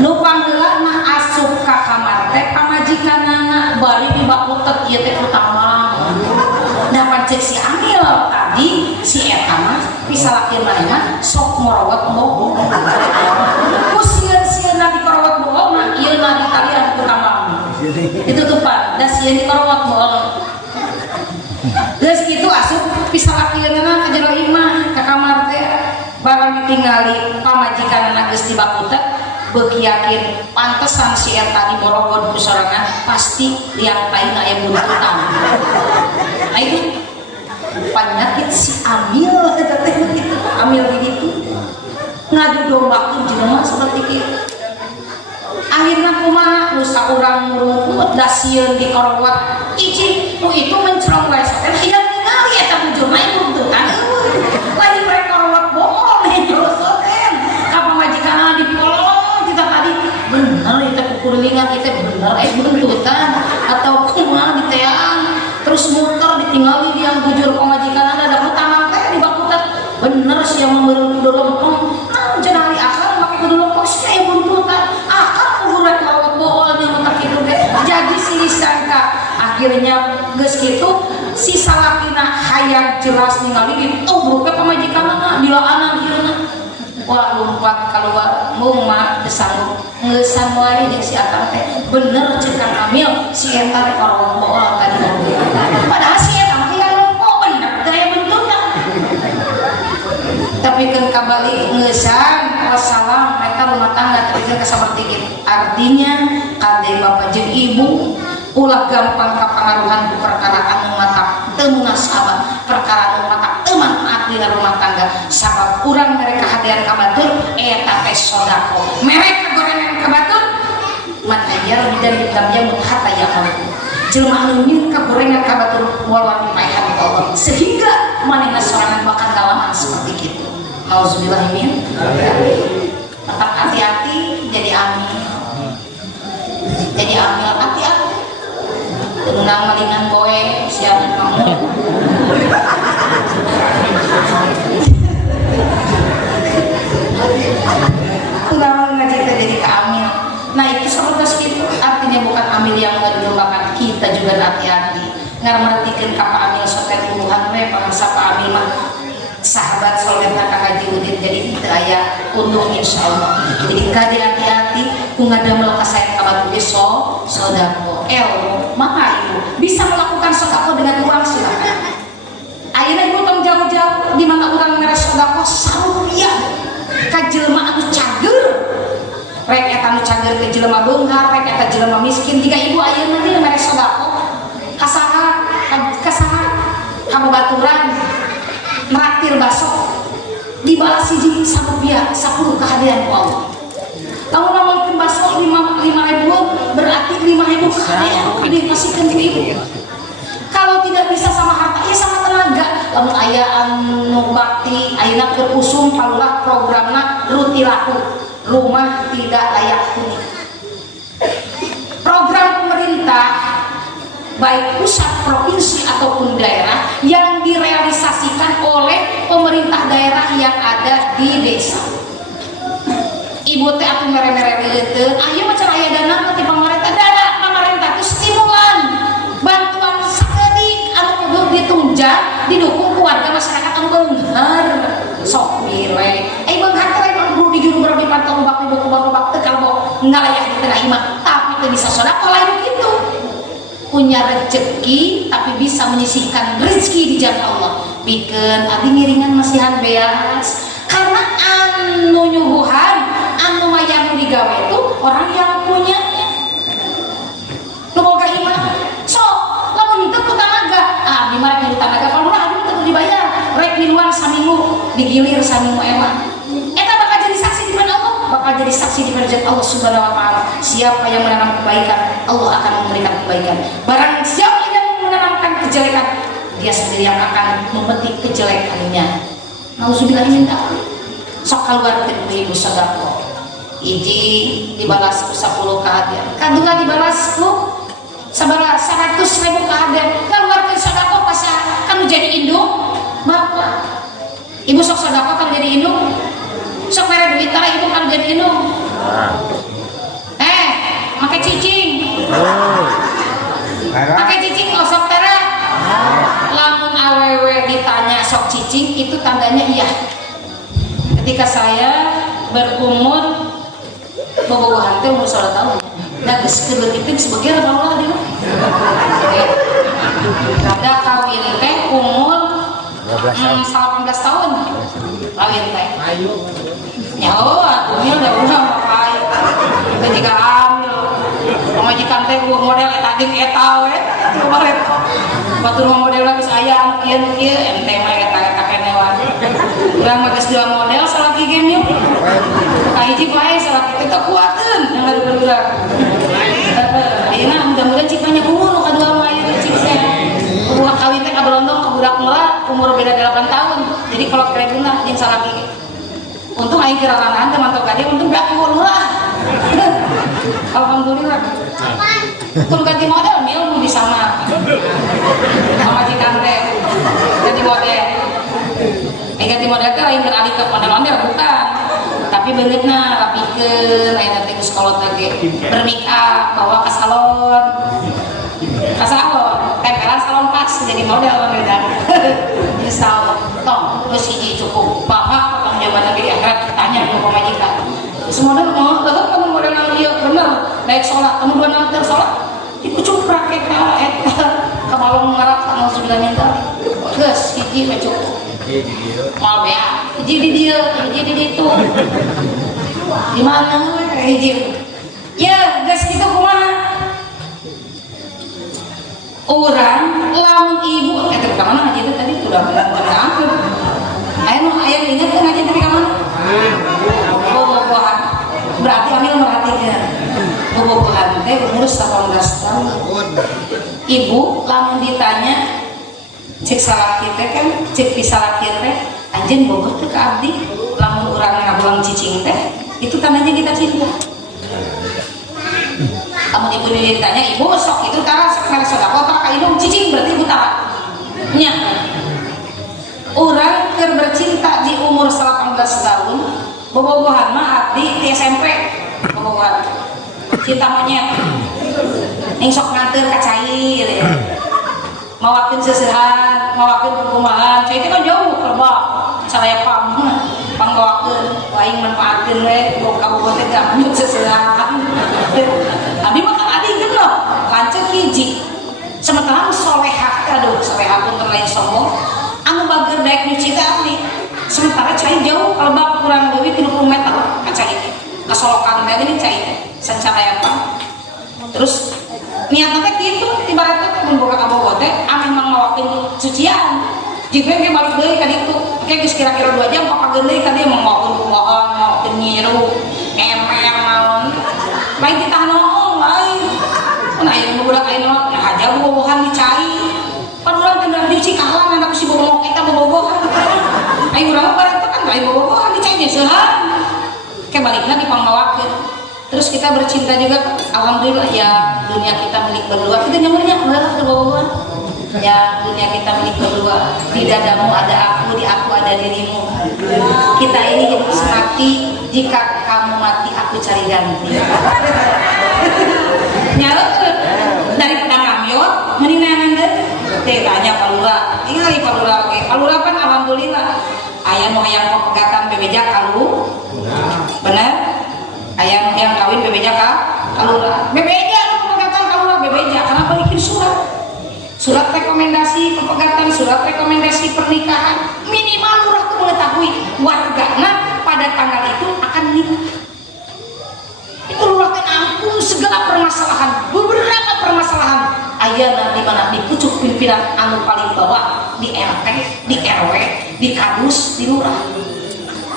nu panggeula mah asup ka kamar teh pamajikanana bari dibakutet ieu teh utama dapat cek si Amil tadi si eta mah pisalakeun manehna sok ngorowot bohong ku sieun-sieunna dikorowot bohong mah ieu mah ditalian ku kamar ditutupan da sieun dikorowot bohong geus kitu asup pisalakeunna ka jero imah ka kamar teh barang ditinggali pamajikanana geus dibakutet beuh yakin pantesan si eta diborogod ku sorangan pasti liang taing aya buntutan itu penyakit si Amil eta teh Amil begitu ngadu domba jelema seperti itu akhirna kumaha nu saurang ngurungkut da sieun dikorowot iji nu itu mencerong wae saten tidak ningali eta bujur mah buntutan lain mereka korowot bohong terus saten ka pamajikanna dipolong kita tadi bener eta kukurlingan kita bener buntutan atau kumaha diteang terus muter ditinggali dia bujur pamajikan ada utama teh dibakutan bener sih yang memberi kudu lempeng cenah hari akal make kudu lempeng sih aya buntutan akal kudu rek lawat bool nya mata kitu teh jadi si sangka akhirnya geus kitu si salakina hayang jelas ningali ditubruk ke pamajikanna dilaana dieuna wah lompat keluar mung mah disanggup ngeusan wae jeung si akal teh bener cek Kang Amil si eta teh korowot bool tadi padahal si eta mah yang lempok bener gaya bentuknya tapi kan kabali ngeusan wassalam mereka rumah tangga tapi kan saperti kitu artinya kade bapak jeung ibu ulah gampang kapangaruhan ku perkara anu mata teu munasabah perkara anu mata teu manfaat di rumah tangga sabab urang mereka hadian ka batur eta teh sodako mereka gorengan ka batur man ajar bidan bitamnya muthatta ya kamu jelema anu nyieun ka gorengan ka batur walau dipaehan ka Allah sehingga manehna sorangan bakal dalaman seperti kitu auzubillah min tetap hati-hati jadi Amil hati-hati tenang malingan boe siapa kamu Udah ngaji jadi keamil. Nah itu seperti itu artinya bukan amil yang menggunakan, kita juga hati-hati ngarmatikan kapa amil sotet puluhan we pangsa pa amil mah sahabat soleh nak Haji Udin, jadi itu aya untung insyaallah. Jadi kade hati-hati ku ngadamel kasayang ka besok sodako maka ibu bisa melakukan sodako dengan uang silakan. Ayeuna ibu tong jauh-jauh di mana urang mere sodako sarupiah ka jelema anu cager, rek eta anu cager ke jelema beunghar, rek eta jelema miskin. Jika ibu ayeuna teh mere sodako kasaha kabaturan meraktir baso dibalas hiji sarupiah 10 kehadiran ku Allah. Lamun ngomongkeun baso 5.000 berarti 5.000 kehadiran kudu dipasikeun ku ibu. Kalau tidak bisa sama harta, ya sama tenaga. Lamun aya anu bakti ayeuna keur usum palulah programna ruti laku, rumah tidak layak huni. Program pemerintah baik pusat, provinsi ataupun daerah yang direalisasikan oleh pemerintah daerah yang ada di desa. Ibu teh atuh mere-mere reuteun, ayeuna mah aya dana ti pamarentah, dana pamarentah itu stimulan, bantuan saeutik anu kudu ditunjang didukung keluarga masyarakat anu beunghar. Sok milih beunghar teh lain kudu dijuru di pantau lobak teh kalau ngalayak diterima, tapi teu bisa sedekah lain kitu. Punya rezeki tapi bisa menyisihkan rezeki di jalan Allah. Bikin abdi ngiringan masihan beas karena anu nyuguhan anu mayang digawe itu orang yang punya boga iman. So lamun henteu ku tanaga abdi mah rek tanaga kalau abdi teu dibayar rek miluan saminggu digilir saminggu emang eta bakal jadi saksi di depan Allah, bakal jadi saksi di hadapan Allah Subhanahu wa taala. Siapa yang menanam kebaikan, Allah akan memberikan kebaikan. Barang siapa yang menanamkan kejelekan, dia sendiri yang akan memetik kejelekannya. Nauzubillah min dzalik. Sok kaluarkeun ibu sedekah. Iji dibalas ku 10 kehadian, kadua dibalas ku sabaraha 100.000 kehadian. Kaluarkeun sedekah pas kanu jadi induk bapak. Ibu sok sedekah kan jadi induk. Sok mere duit tara ibu kan jadi induk. Pakai cicing. Pakai cicing sok tara. Lamun awewe ditanya sok cicing itu tandanya iya. Ketika saya berumur bobogohan teh umur 1 tahun. Da geus keuleutik sebagian Allah dia. Ada kawin teh umur 18 tahun. Kawin teh. Ya Allah, dunia udah pakai. Kita jika hamil, pemajikan teh model tadi eta we. Batur model lagi sayang kieu ente mah eta kene wae. Urang mah geus 2 model salaki game yuk. Ka hiji bae salaki teh kuateun yang urang. Dina mudah-mudahan cipanya umur nu kadua mah ieu cik teh. Buah kawin teh kaberondong ka budak meulah umur beda 8 tahun. Jadi kalau kereguna jeung salaki untung aing kira lanahan teh mantok gade untung beak umur murah. Alhamdulillah. Kudu ganti model mil di sana. Majikan teh ganti model. Ganti model teh lain beralih ke model-model bukan. Tapi beungeutna rapikeun aya teh geus kolot lagi. Bermikap bawa ke salon. Ke salon, tempelan salon pas jadi model beda. Insyaallah. Tong geus hiji cukup. Bapak tong jaman lagi akhirat tanya ke pamajikan. Semodel mau tetep kan model anu ieu bener baik salat kamu dua nanti salat iku cuprak ka eta ka balong ngarap tanggal 9 minta geus hiji we cukup mal bea hiji di dieu hiji di ditu di mana hiji ya geus kitu kumaha urang lamun ibu eta ka mana ngaji tadi udah ampun aya inget kan ngaji tadi ka mana bobogohan berarti amil merhatikan bobogohan teh umur 18 tahun. Ibu lamun ditanya cek salaki teh kan cek pisalaki teh anjeun bogoh teh ka abdi lamun urang ngabulang cicing teh itu tandanya kita cinta. Lamun ibu ditanya ibu sok itu tara sok sedekah tara ka indung cicing berarti ibu tara nya urang keur bercinta di umur 18 tahun bobogohan mah di SMP bobogohan cinta monyet ning sok nganteur ka cai gitu ya mawakeun seusehan mawakeun kumaha cai teh kan jauh lebak saraya panggawakeun aing manfaatkeun we boga teh gabut seusehan abdi mah kan adi genep lanceuk hiji sementara solehah aduh solehah pun terlain sombong anu bager daek nyuci teh abdi sementara cai jauh lebak kurang leuwih 30 meter ka cai teh kasolokan teh geuning cai teh sancaraya terus niatnya teh gitu ibaratnya teh mun boga kabogoh teh anu memang mawakeun cucian jika kayak balik deui ka ditu kayak geus kira-kira 2 jam papageun deui ka dieu mawakeun kumaha mawakeun nyiru ngemer naon lain ditahan ngomong lain mun aya nu budak lain mah haja bobogohan dicai pan urang teh bener diuci kahalang anak si bobogoh eta bobogohan aing urang mah bareng kan lain bobogohan dicai ge seuhan kayak balikna dipangbawakeun. Terus kita bercinta juga, alhamdulillah ya dunia kita milik berdua. Kita nyamurnya benar terbawa. Ya dunia kita milik berdua. Di dadamu ada aku, di aku ada dirimu. Kita ini hidup semati. Jika kamu mati, aku cari ganti. Nyala dari pedang kamyot, meninangan deh. Tanya palura, ini palura oke. Palura kan alhamdulillah. Ayah mau yang pegatan bebeja kalu, benar? Ayam yang kawin bebeja kalura bebeja pepegatan kalura bebeja kenapa bikin surat rekomendasi pepegatan surat rekomendasi pernikahan minimal lurah itu mengetahui warganya pada tanggal itu akan nikah itu lurah kan ampun segala permasalahan beberapa permasalahan ayana di mana di pucuk pimpinan anu paling bawah di RT di RW di kadus di lurah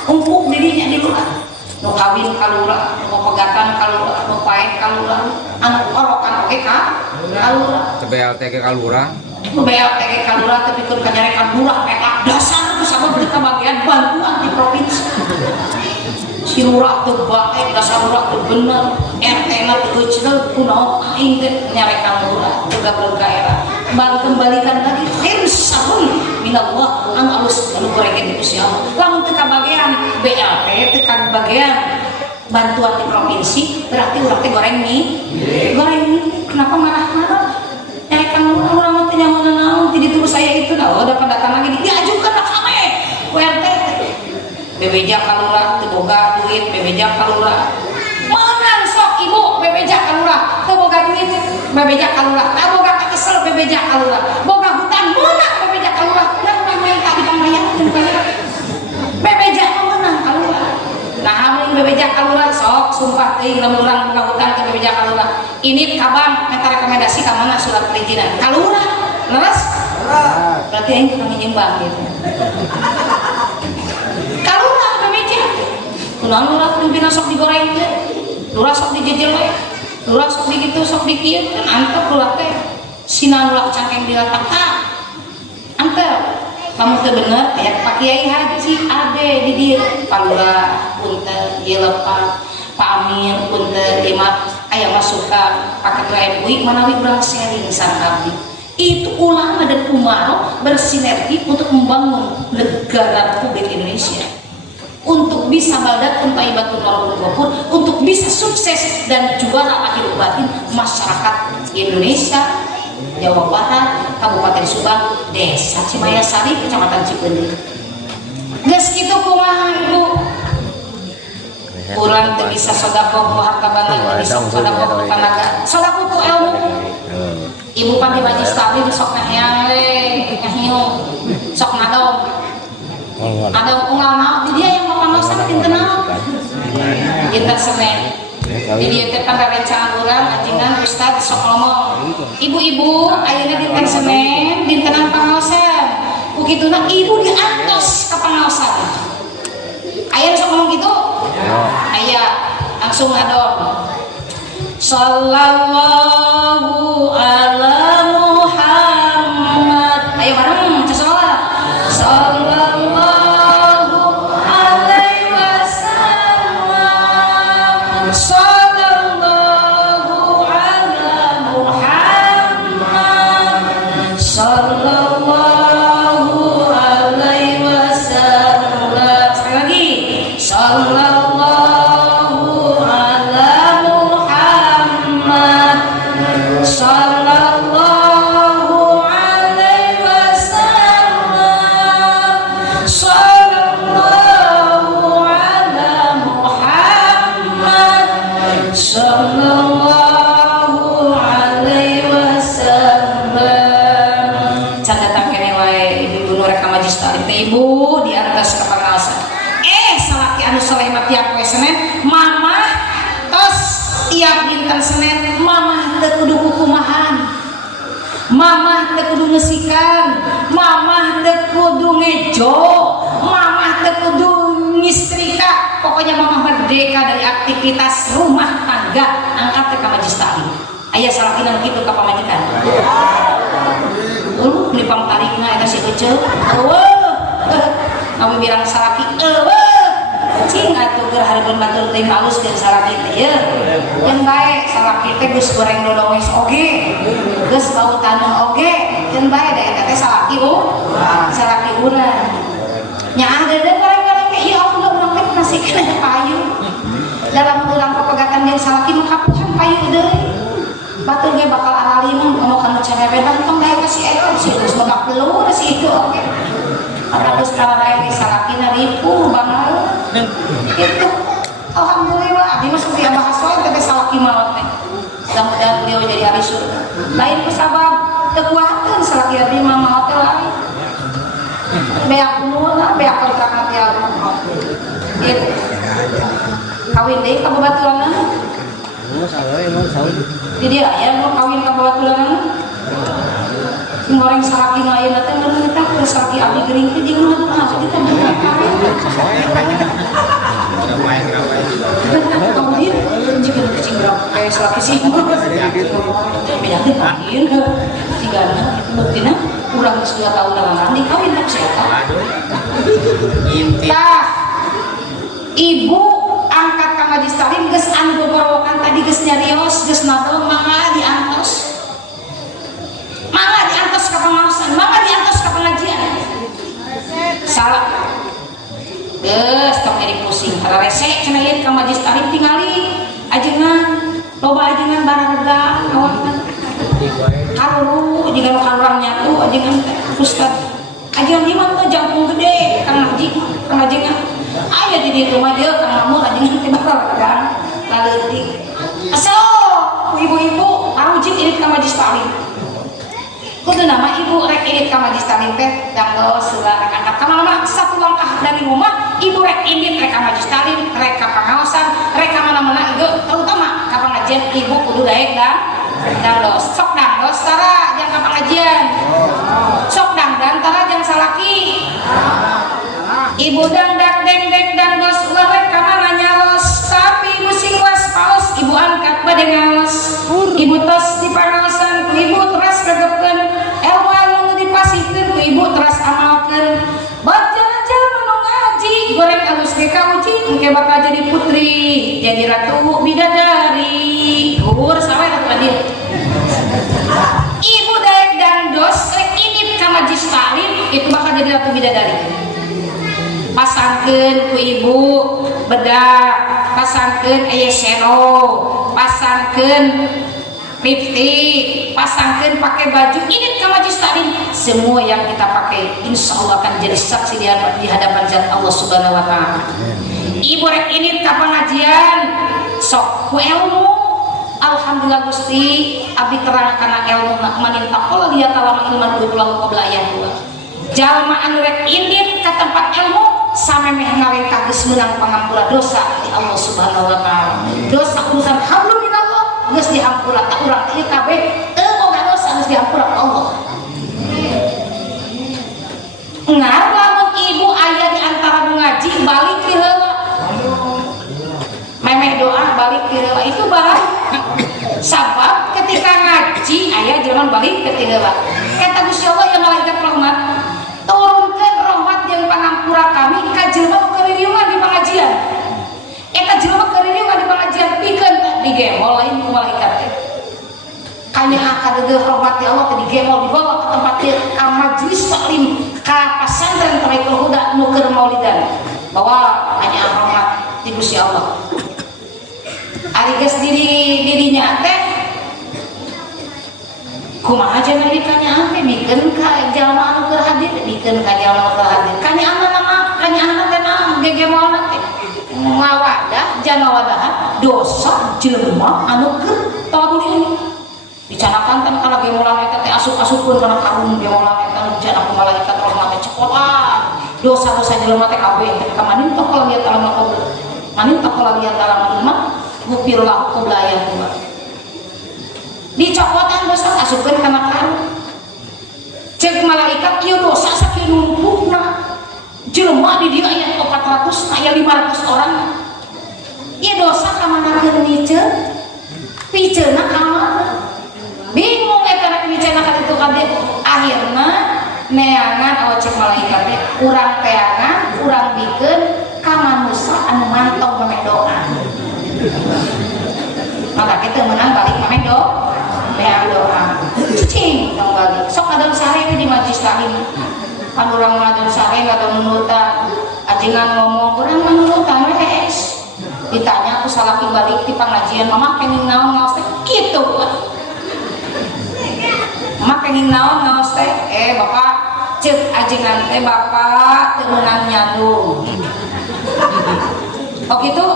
umpuk dirinya di lurah nu kawin kalura, nu pegatan kalura, nu paek kalura, anu orokan oke kalura. BLT ke kalura. Nu BLT ke kalura tapi keur kanyarekan lurah eta dasar ku sabab di bagian bantuan di provinsi. Si lurah teu bae dasar lurah teu bener, RT na teu euceul kunaon aing teh nyarekan lurah teu gabreg era. Bal kembalikan lagi hirsabun minallah anu alus anu goreng itu Gusti Allah. Lamun teu kabagean BLT teu kabagean bantuan di provinsi berarti urang teh goreng mie. Kenapa marah-marah? Nyarekan urang teh nyaman naon ti ditu saya itu nah dapat datang lagi diajukan lah kame URT bebeja kalura teu boga duit bebeja kalura menang sok ibu bebeja kalura teu boga duit bebeja kalura teu boga kesel bebeja kalura boga hutan menang bebeja kalura dan minta dibayarkeun bebeja menang kalura nah mun bebeja kalura sok sumpah teuing lamun urang boga hutan ke bebeja kalura ini kabang minta rekomendasi ka mana surat perizinan kalura leres berarti aing kudu nyimbang gitu kalura bebeja kunaon lurah pimpinan sok digoreng teh lurah sok dijejel we lurah sok dikitu sok dikieu dan antep lurah teh sina lurah cangkeng diletak antep lamun teu bener aya Pak Kiai Haji ade di dieu Pak Lurah punten ieu lepat Pak Amir punten ieu mah aya masukan Pak Ketua MUI manawi urang sharing sareng abdi itu ulama dan umaro bersinergi untuk membangun negara Republik Indonesia untuk bisa baldatun thayyibatun warabun ghafur untuk bisa sukses dan juara lahir batin masyarakat Indonesia Jawa Barat, Kabupaten Subang, Desa Cimayasari, Kecamatan Cipeundeuh. Geus kitu kumaha Ibu? Urang teu bisa sedekah ku harta banda, teu bisa sedekah ku tenaga. Sedekah ku ilmu. Ibu pan di majlis taklim sok ngahyang le, ngahiu. Sok ngadong. Ada unggal naon di dia yang papangosan dinten naon? Dinten Senin. Jadi dia tekan rencana urang anjingan Ustaz sok ngomong. Ibu-ibu ayeuna dinten Senin dintenan pangaosan. Ukituna ibu diantos ka pangaosan. Aya sok ngomong gitu? Aya langsung ngadong. Sallallahu ala Muhammad. Ayo bareng salawat. Sallallahu alaihi wasallam. Sallallahu ala Muhammad. Sallallahu alaihi wasallam. sallallahu ala Muhammad sallallahu alaihi wasallam sallallahu ala Muhammad sallallahu alaihi wasallam. Catatan kene wae ibu nu rek majlis taklim ibu di atas kepengawasan salaki anu soleh mah tiap poe Senin mamah tos tiap dinten Senin mamah teu kudu kukumahan, mamah teu kudu ngesikan, mamah teu kudu ngejo, mamah teu kudu ngistrika, pokoknya mamah merdeka dari aktivitas rumah tangga. Angkat teh ka majlis taklim aya salaki nang kitu ka pamajikan di pangtarikna eta si kecil kami bilang salaki cing atuh keur hareupeun batur teh halus jeung salaki teh ye yang bae salaki teh geus goreng dodong wes oge geus bau taneuh oge yang bae da eta teh salaki salaki urang nya ada goreng-goreng teh ieu Allah urang teh masih kena payu dalam urang pepegatan jeung salaki mah kapuhan payu deui batur ge bakal analina mau kana cerewedan tong bae ka si eta si geus babak belur si itu oge harus kalah salakina ribu bangal itu alhamdulillah abdi mah sudah bahas wae teh salaki maot teh mudah-mudahan beliau jadi ahli surga lain kusabab kekuatan salaki abdi mah maot teh lain beak nuhun beak kontrakan teh gitu kawin deui ka babaturanna di dia aya mau kawin ka babaturanna goreng salaki lain teh mun kita ke salaki abdi geuring teh jeung nu apa kita kawin jika cing berapa kayak salaki sih beda teh kawin tigana buktina urang geus 2 tahun larangan dikawin tak siapa tah ibu angkat ka majlis taklim geus anu gogorokan tadi geus nyarios geus nadol mangga diantos mangga diantos ke pengawasan, mangga diantos ke pengajian. Salah. Geus tong jadi pusing, kada resek cenah ieu ka majlis taklim tingali ajengan loba ajengan bararega awakna. Karuru jiga nu karurang nyatu ajengan Ustaz. Ajengan ieu mah jangkung gede kang ngaji, kang ajengan. Aya di dieu mah deui kang mamur ajengan teh bararega laleutik. Asal ibu-ibu arujit irit ka majlis taklim. Kudu nama ibu rek irit ka majlis taklim teh dangos heula rek angkat ka mana satu langkah dari rumah ibu rek irit rek ka majlis taklim rek ka pangaosan rek ka mana-mana ieu terutama ka pengajian ibu kudu daek dangdos sok dangdos tara jang ka pengajian sok dangdan tara jang salaki ibu dangdak deng dangdos ulah rek ka mana nyalos tapi ibu sing was paos ibu angkat bade ngaos ibu tos di pangaosan ibu teras kagepkeun ilmu anu dipasikeun ku ibu teras amalkeun baca-baca anu ngaji goreng alus ge kauji engke bakal jadi putri jadi ratu bidadari luhur sawe ratu adil ibu daek dangdos rek init ka majlis taklim itu bakal jadi ratu bidadari pasangkeun ku ibu bedak pasangkeun eyesero pasangkeun lipstick, pasangkan pakai baju ini ke majlis taklim semua yang kita pakai insya Allah akan jadi saksi di hadapan zat Allah subhanahu wa ta'ala. Ibu rek ini ke pengajian sok ku ilmu alhamdulillah Gusti abdi terang karena ilmu manin taqwa dia talama ilman ulah qabla ayat 2 jalma anu rek ini ke tempat ilmu samemeh ngawe kageus meunang pangampura dosa di Allah subhanahu wa ta'ala dosa urusan hablum geus dihampura ka urang ieu kabeh teu boga dosa geus dihampura ka Allah. Ngar lamun ibu aya di antara nu ngaji balik ke heula. Memeh doa balik ke heula itu bahaya. Sabab ketika ngaji aya jaman balik ke heula. Kata Gusti Allah ya malaikat rahmat, turunkeun rahmat jeung pangampura kami ka jelema nu kaririungan di pengajian. Eta jelema kaririungan di pengajian pikeun digemol lain ku malaikat teh. Kanya akadeugeuh rahmat Allah teh digemol dibawa ke tempat ka majlis taklim ka pasantren Thariqul Huda nu keur maulidan. Bawa hanya rahmat Gusti Allah. Ari geus dirinya teh kumaha cenah ditanyaan teh mikeun ka jalma anu keur hadir, mikeun ka jalma anu keur hadir. Kanyaanna teh naon gegemoan teh ngawadah jana wadahan dosa jelema anu keur tabuli ini. Bicarakan kan kalau gemolan eta teh asup-asupkeun kana karung gemolan eta jana ku malaikat rahmat teh cekotan. Dosa-dosa jelema teh kabeh teh kamanin tok liat dalam kubur. Manin tok liat dalam rumah mupirlah kublayan gua. Dicokotan dosa asupkeun kana karung. Cek malaikat ieu dosa sakieu numpukna. Jelema di dieu aya 400, aya 500 orang. Ieu dosa ka manakeun niceun? Piceuna ka mana? Bingung eta rek bicara ka ditu kade. Akhirna neangan awak cek malaikat teh urang teangan urang bikeun ka manusia anu mantong mame doa. Maka kita menang balik mame doa. Cicing tong balik. Sok ada sare di majlis taklim. Kan urang ngajen sare ada nunutan. Ajengan ngomong urang nunutan wes. Ditanya aku salaki balik di pengajian mama pengen naon ngaos teh kitu. Mama pengen naon ngaos teh bapak cek ajengan teh bapak teu meunang nyandung. Oh gitu?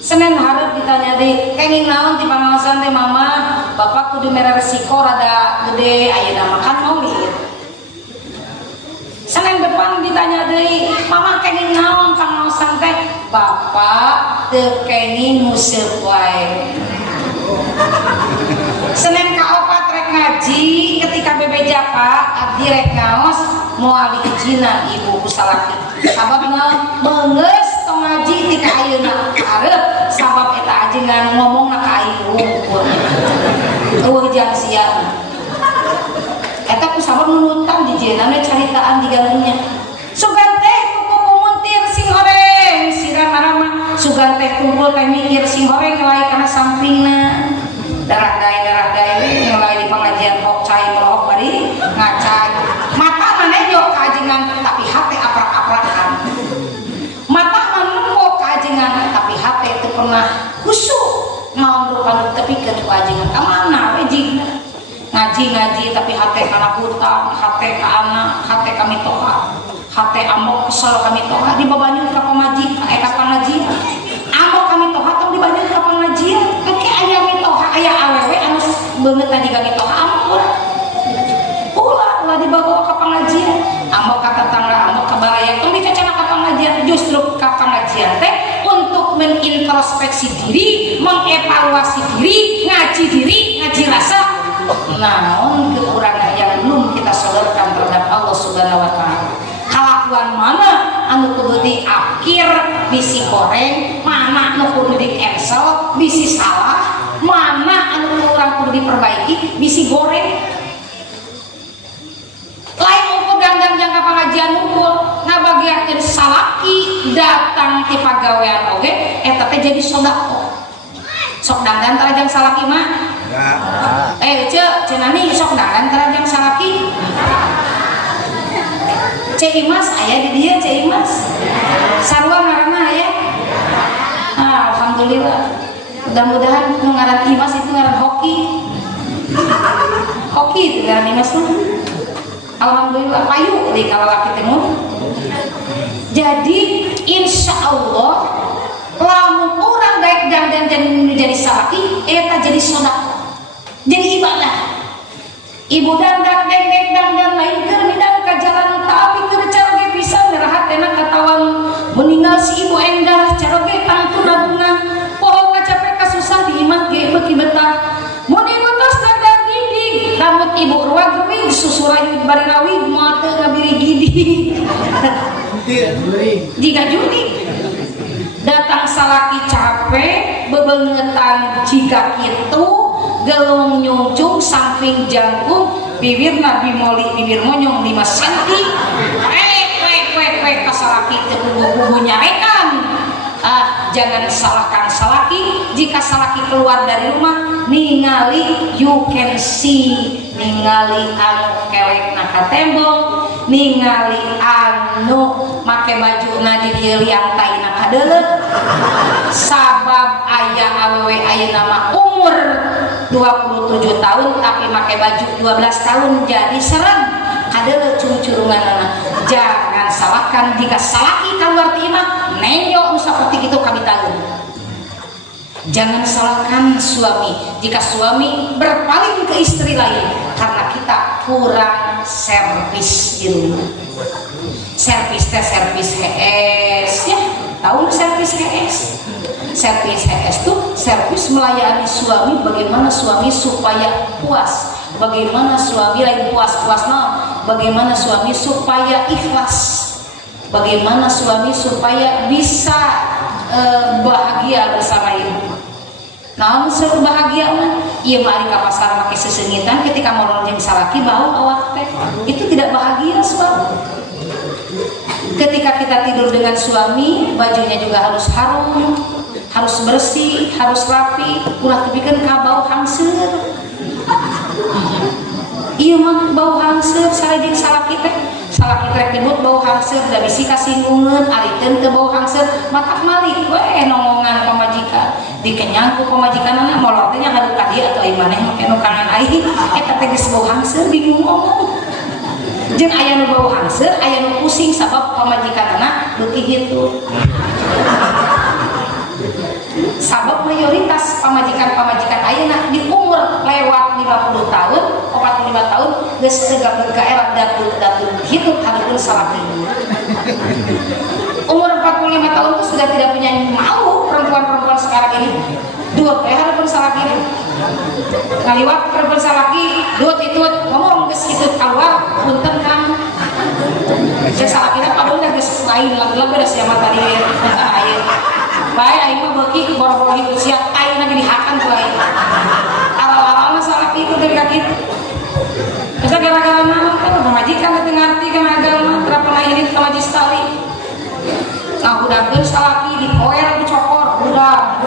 Senin hareup ditanya deui kenging naon ti pangaosan teh mama bapak kudu mere resiko rada gede ayeuna makan maulid. Senin depan ditanya deui mama kenging naon pangaosan teh bapak teu kenging museup wae. Senin kaopat rek ngaji ketika bebejaka abdi rek ngaos moal diijinan ibu kusalaki sababna beungeus tong ngaji ti ka ayeuna hareup sabab eta ajengan ngomongna ka aing wungkul eueuh jang sia eta ku sabab nunutan di jenana caritaan diganggunya sugan teh kuku kumuntir sing horeng sirah marama sugan teh kumpul teh mikir sing horeng ngelai kana sampingna darah dai ngelai di pengajian hok cai melok bari ngacai mata mana jo kajengan tapi hati aprak-aprakan mata mana kajengan tapi hati itu pernah khusyuk mau berupa tapi ke kajengan kemana wejing ngaji tapi hati kana hutang hati ka anak hati kami toha hati amok kesel kami toha di babanyun ka pamaji ka pengajian amok kami toha tong dibanyun ka pengajian engke aya mitoha aya awewe anu beungeut tadi ka mitoha ampun ulah dibawa ka pengajian amok ka tetangga amok ka baraya tong dicacana ka pengajian justru ka pengajian teh untuk menintrospeksi diri mengevaluasi diri ngaji rasa naon kekurangan yang belum kita sodorkan terhadap Allah Subhanahu wa taala. Kalakuan mana anu kudu diakhir bisi goreng, mana anu kudu di cancel bisi salah, mana anu kurang kudu diperbaiki bisi goreng. Lain ukur dandan jangka pengajian ukur ngabagiakeun salaki datang ti pagawean oge eta teh jadi sodako. Sok dandan tarajang salaki mah cenani sok dandan tarajang salaki Cek Imas aya di dia Cek Imas sarua ngaranna aya alhamdulillah mudah-mudahan nu ngaran Imas itu ngaran hoki itu ngaran Imas mah alhamdulillah payu di kalalaki teh jadi insya Allah lamun urang daek dandan jadi salaki eta jadi sedekah jadi ibadah ibu dandan dek dandan lain keur midang ka jalan tapi keur caroge pisan rahatena katawan meninggal si ibu endah caroge tangtuna bunga poho kacape kasusah di imah ge beuki betah mun ibu tos dandan gidi rambut ibu ruag geuning susurayu bari rawig moal teu ngabiri gidi jika juni datang salaki capek bebengetan jika itu gelung nyungcung samping jangkung bibir nabi moli bibir monyong 5 cm wek kasalaki itu bubu nyarekan jangan salahkan salaki jika salaki keluar dari rumah ningali you can see ningali anu kelek naka tembok ningali anu make baju na di dieu liang tai na kadeuleuh sabab ayah awewe ayeuna nama umur 27 tahun tapi pakai baju 12 tahun jadi serem adalah curungan jangan salahkan jika salaki keluar imam nenyok seperti itu kami tahu. Jangan salahkan suami jika suami berpaling ke istri lain karena kita kurang servis di rumah. Servis HS ya, tahu servis HS? Servis HS itu servis melayani suami, bagaimana suami supaya puas, bagaimana suami lain puas-puas bagaimana suami supaya ikhlas, bagaimana suami supaya bisa bahagia bersama ibu. Namun seru bahagia ia mari ke pasar pakai sesengitan ketika mau jeung salaki bau awak teh itu tidak bahagia suami. Ketika kita tidur dengan suami bajunya juga harus harum, harus bersih, harus rapi, ulah tepikeun ka bau hangseur. Iya mah bau hangseur sareng salaki teh. Salaki teh nyebut bau hangseur da bisi kasinggungeun ariteun teu bau hangseur matak malik we nongongan pamajikan. Dikenyang ku pamajikanana molor teh nya hadu ka dieu atuh ai maneh make nu kangen aing eta teh geus bau hangseur bingung ngomong. Jeung aya nu bau hangseur, aya nu pusing sabab pamajikanana beuki hitu. Sabab mayoritas pamajikan-pamajikan ayeuna di umur lewat 50 tahun, 45 tahun geus teu ke era datul hidup hadapun salaki. Umur 45 tahun itu sudah tidak punya mau perempuan-perempuan sekarang ini. Duit hadapun salaki ini. Ngaliwat perempuan salaki, duit itu ngomong geus kitu keluar punten Kang. Saya salakina padahal geus lain lagu-lagu da sia mah tadi punten aya. Baik, aing mah beuki boro-boro hidup sia aing lagi dihakan ku aing. Awal-awalna salaki itu dari kaki. Terus gara-gara naon kan pamajikan teu ngarti kana agama, teu pernah ini ka majlis tali. Nah, budakkeun salaki dipoer dicokor, budak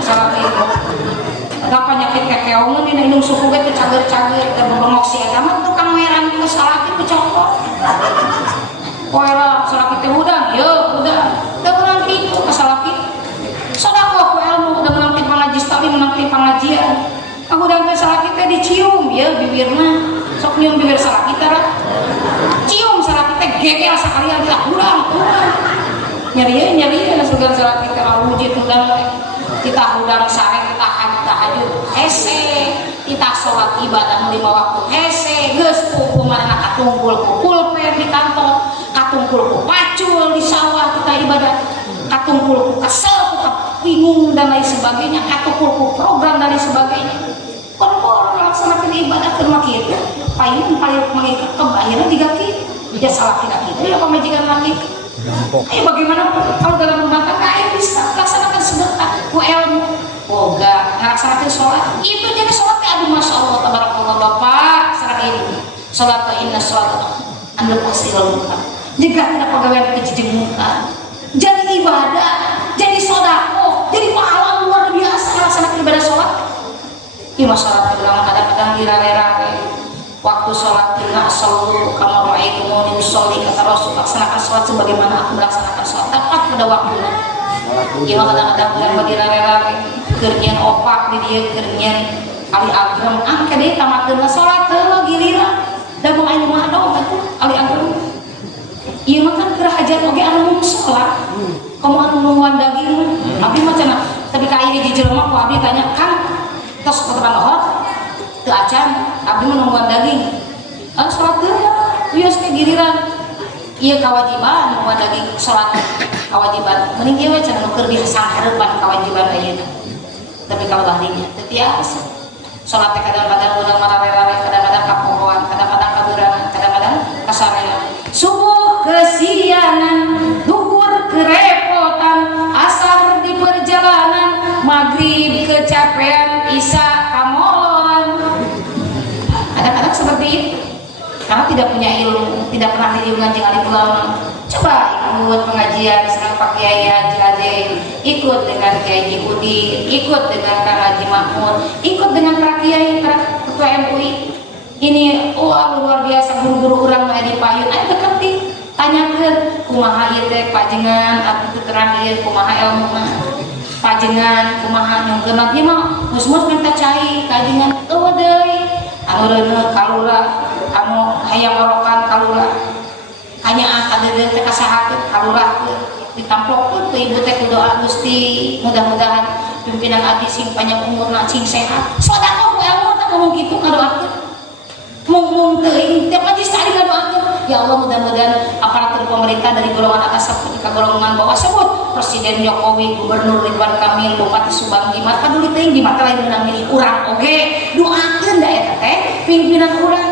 salaki. Ada penyakit kekeongan dina indung suku ge teh cager-cager teh bengok si eta mah tukang meran ke salaki dicokor. Poera salaki teh budak, yeuh budak. Teu urang kitu ka salaki. Sedekah ku ilmu udah menangti pangajis tali menangti pengajian. Aku udah salaki teh dicium ya bibirna. Sok nyium bibir salaki teh cium salaki teh gegel sakalian teh urang. Nyari sugan salaki teh wujud udang kita udang sare kita tahajud hese kita sholat ibadah 5 waktu hese geus tuh kumaha katumpul ku pulpen di kantor katumpul ku pacul di sawah kita ibadah katumpul ku kesel ku bingung dan lain sebagainya katumpul ku program dan lain sebagainya kon melaksanakan ibadah ke rumah kita paling mengikat kebayaran 3 kilo dia salah tidak gitu ya pemajikan lagi. Ayo bagaimana kalau dalam rumah tangga ayo bisa laksanakan sedekah ku ilmu boga ngelaksanakan sholat itu jadi sholat ya aduh masya Allah tabarakallah bapak sareng ini sholat inna sholat anda pasti lalu jika tidak pegawai kejijik muka jadi ibadah jadi sodako jadi pahala luar biasa melaksanakan ibadah sholat iya masyarakat bilang kadang-kadang dirare-rare waktu sholat inna sallu kama ra'aitumuni usolli kata Rasul laksanakan sholat sebagaimana aku melaksanakan sholat tepat pada waktunya. Iya kadang-kadang bukan bagi rare-rare kerjaan opak di dia kerjaan ali agam angke deh tamatkeun sholat teu giliran da mau aya mah dong atuh ali agam. Ieu mah kan keur hajat oge anu sholat. Kamu anu nungguan daging tapi mah cenah tapi ka ieu di jelema ku abdi tanya kan tos kotoran hot teu acan abdi menungguan daging sholat teu wios ke giliran ieu kewajiban nungguan daging sholat kewajiban mending ieu cenah nu keur disanghareupan kewajiban ayeuna tapi kalau bahdinya teu tiasa sholat teh kadang-kadang udah marare-rare kadang-kadang kapohoan kadang-kadang kaburangan kadang-kadang kasarean subuh kesianan duhur kerepotan asar di perjalanan maghrib kecapean isya kamoloran kadang-kadang seperti itu karena tidak punya ilmu tidak pernah diriungan dengan alim ulama coba ikut pengajian serang Pak Kiai Haji Ade ikut dengan Kiai Jihudi ikut dengan Kang Haji Mahmud ikut dengan para kiai para ketua MUI ini wah luar biasa guru-guru orang di payun ayo deketi tanyakeun kumaha ieu teh pajengan atuh terang ieu kumaha ilmuna pajengan kumaha nyongkeun ieu mah mus-mus minta cai kajengan eueuh deui anu reuneuh kalura anu hayang orokan kalura hanya kadeung teh kasahakeun kalura ditampokkeun ku ibu teh ku doa Gusti mudah-mudahan pimpinan abdi sing panjang umurna sing sehat sedekah ku ilmu teh ngomong kitu ngadoakeun mung teuing tiap majelis tadi ngadoakeun ya Allah mudah-mudahan aparatur pemerintah dari golongan atas sampai ke golongan bawah sebut Presiden Jokowi, Gubernur Ridwan Kamil, Bupati Subang Dimas kaduli teuing di mata lain menang milih urang oge doakeun da eta teh pimpinan urang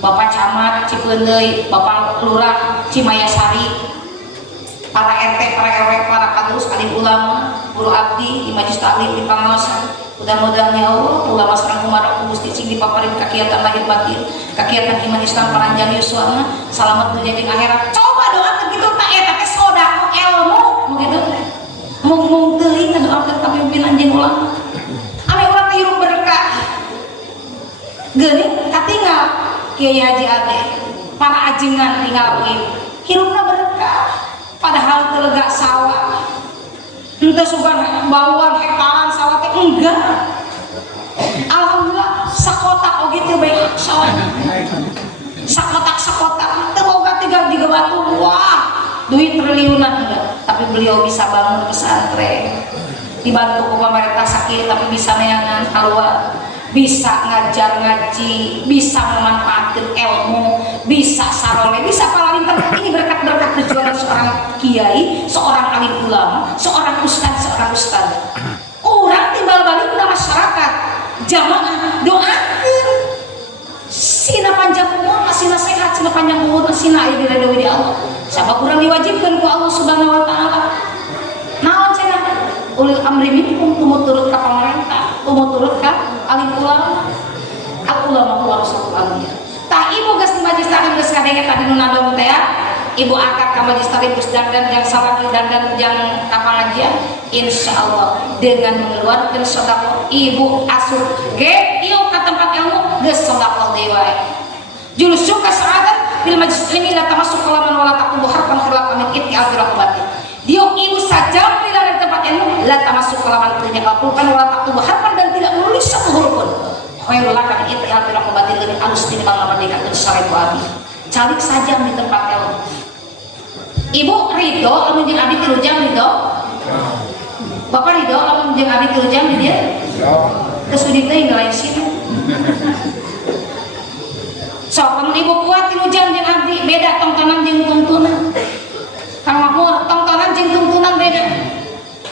Bapak Camat Cipeundeuy, Bapak Lurah Cimayasari, para RT, para RW, para kadus, alim ulama, guru abdi di majelis taklim di pangaosan. Mudah-mudahan ya Allah ulama sareng umat Gusti sing dipaparin kakiatan lahir batin, kakiatan iman Islam paranjang yuswana, salamet dunia jeung akhirat. Coba doakeun kitu tah eta teh sedekah ilmu begitu teh. Mung teuing ngadoakeun ka pimpinan jeung ulama. Ame urang teh hirup berkah. Geuning katinggal Kiai Haji Ade, para ajengan tinggal hirupna berkah. Padahal telega sawah entah sugan bauan hektaran sawah teh enggak alhamdulillah sakotak oge teh bae sawahna sakotak teu boga tinggal di batu wah duit triliunan enggak tapi beliau bisa bangun pesantren dibantu ku pemerintah sakit tapi bisa neangan keluar bisa ngajar ngaji bisa memanfaatkan ilmu bisa sarone bisa palinter ini berkat-berkat perjuangan seorang kiai seorang alim ulama seorang ustaz orang timbal balik ke masyarakat jamaah doakeun sina panjang umur sina sehat sina panjang umur sina aya diridhoi di Allah sabab urang diwajibkeun ku Allah Subhanahu wa taala naon cenah ulil amri minkum tumut turut ka pamarentah tumut turut ka alim ulama al ulama warasatul anbiya tah ibu geus di majelis taklim geus kadenge tadi nu nadong teh ibu akad ka majelis taklim geus dandan yang salaki dandan yang ka pengajian insyaallah dengan mengeluarkan sedekah ibu asuh ge ieu ka tempat ilmu geus sedekah deui wae jurus suka saadat bil majlis ilmi la tamasuk kalaman wala taqulu harfan khilaf min itti'al batin dia ibu saja dari tempat ilmu la tamasuk kalaman punya kalkulkan wala taqulu harfan dan tidak menulis satu huruf pun khairul laka min itti'al batin lebih halus tinimbang ngamerdekakeun syariat abi calik saja di tempat ilmu ibu ridho lamun jeung abi 3 jam ridho bapak ridho lamun jeung abi 3 jam di dia geus di teh ngalain sini so lamun ibu kuat 3 jam jeung abdi beda tontonan jeung tuntunan Kang Makmur tontonan jeung tuntunan beda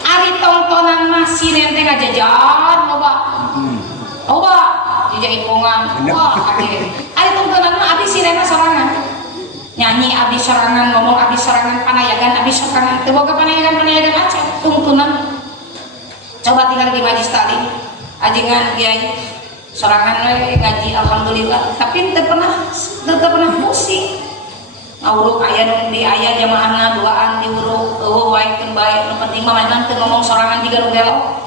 ari tontonan mah sinen teh ngajajar loba jejak ipungan wah ari tontonan mah abdi sinena sorangan nyanyi abdi sorangan ngomong abdi sorangan panayagan abdi sorangan teu boga panayagan aceh tuntunan coba tinggal di majelis taklim ajengan kiai sorangan ngaji alhamdulillah tapi teu pernah pusing ngawuruk aya di aya jamaahna duaan diuruk eueuh waekeun bae nu penting mah manehna teu ngomong sorangan jiga nu gelo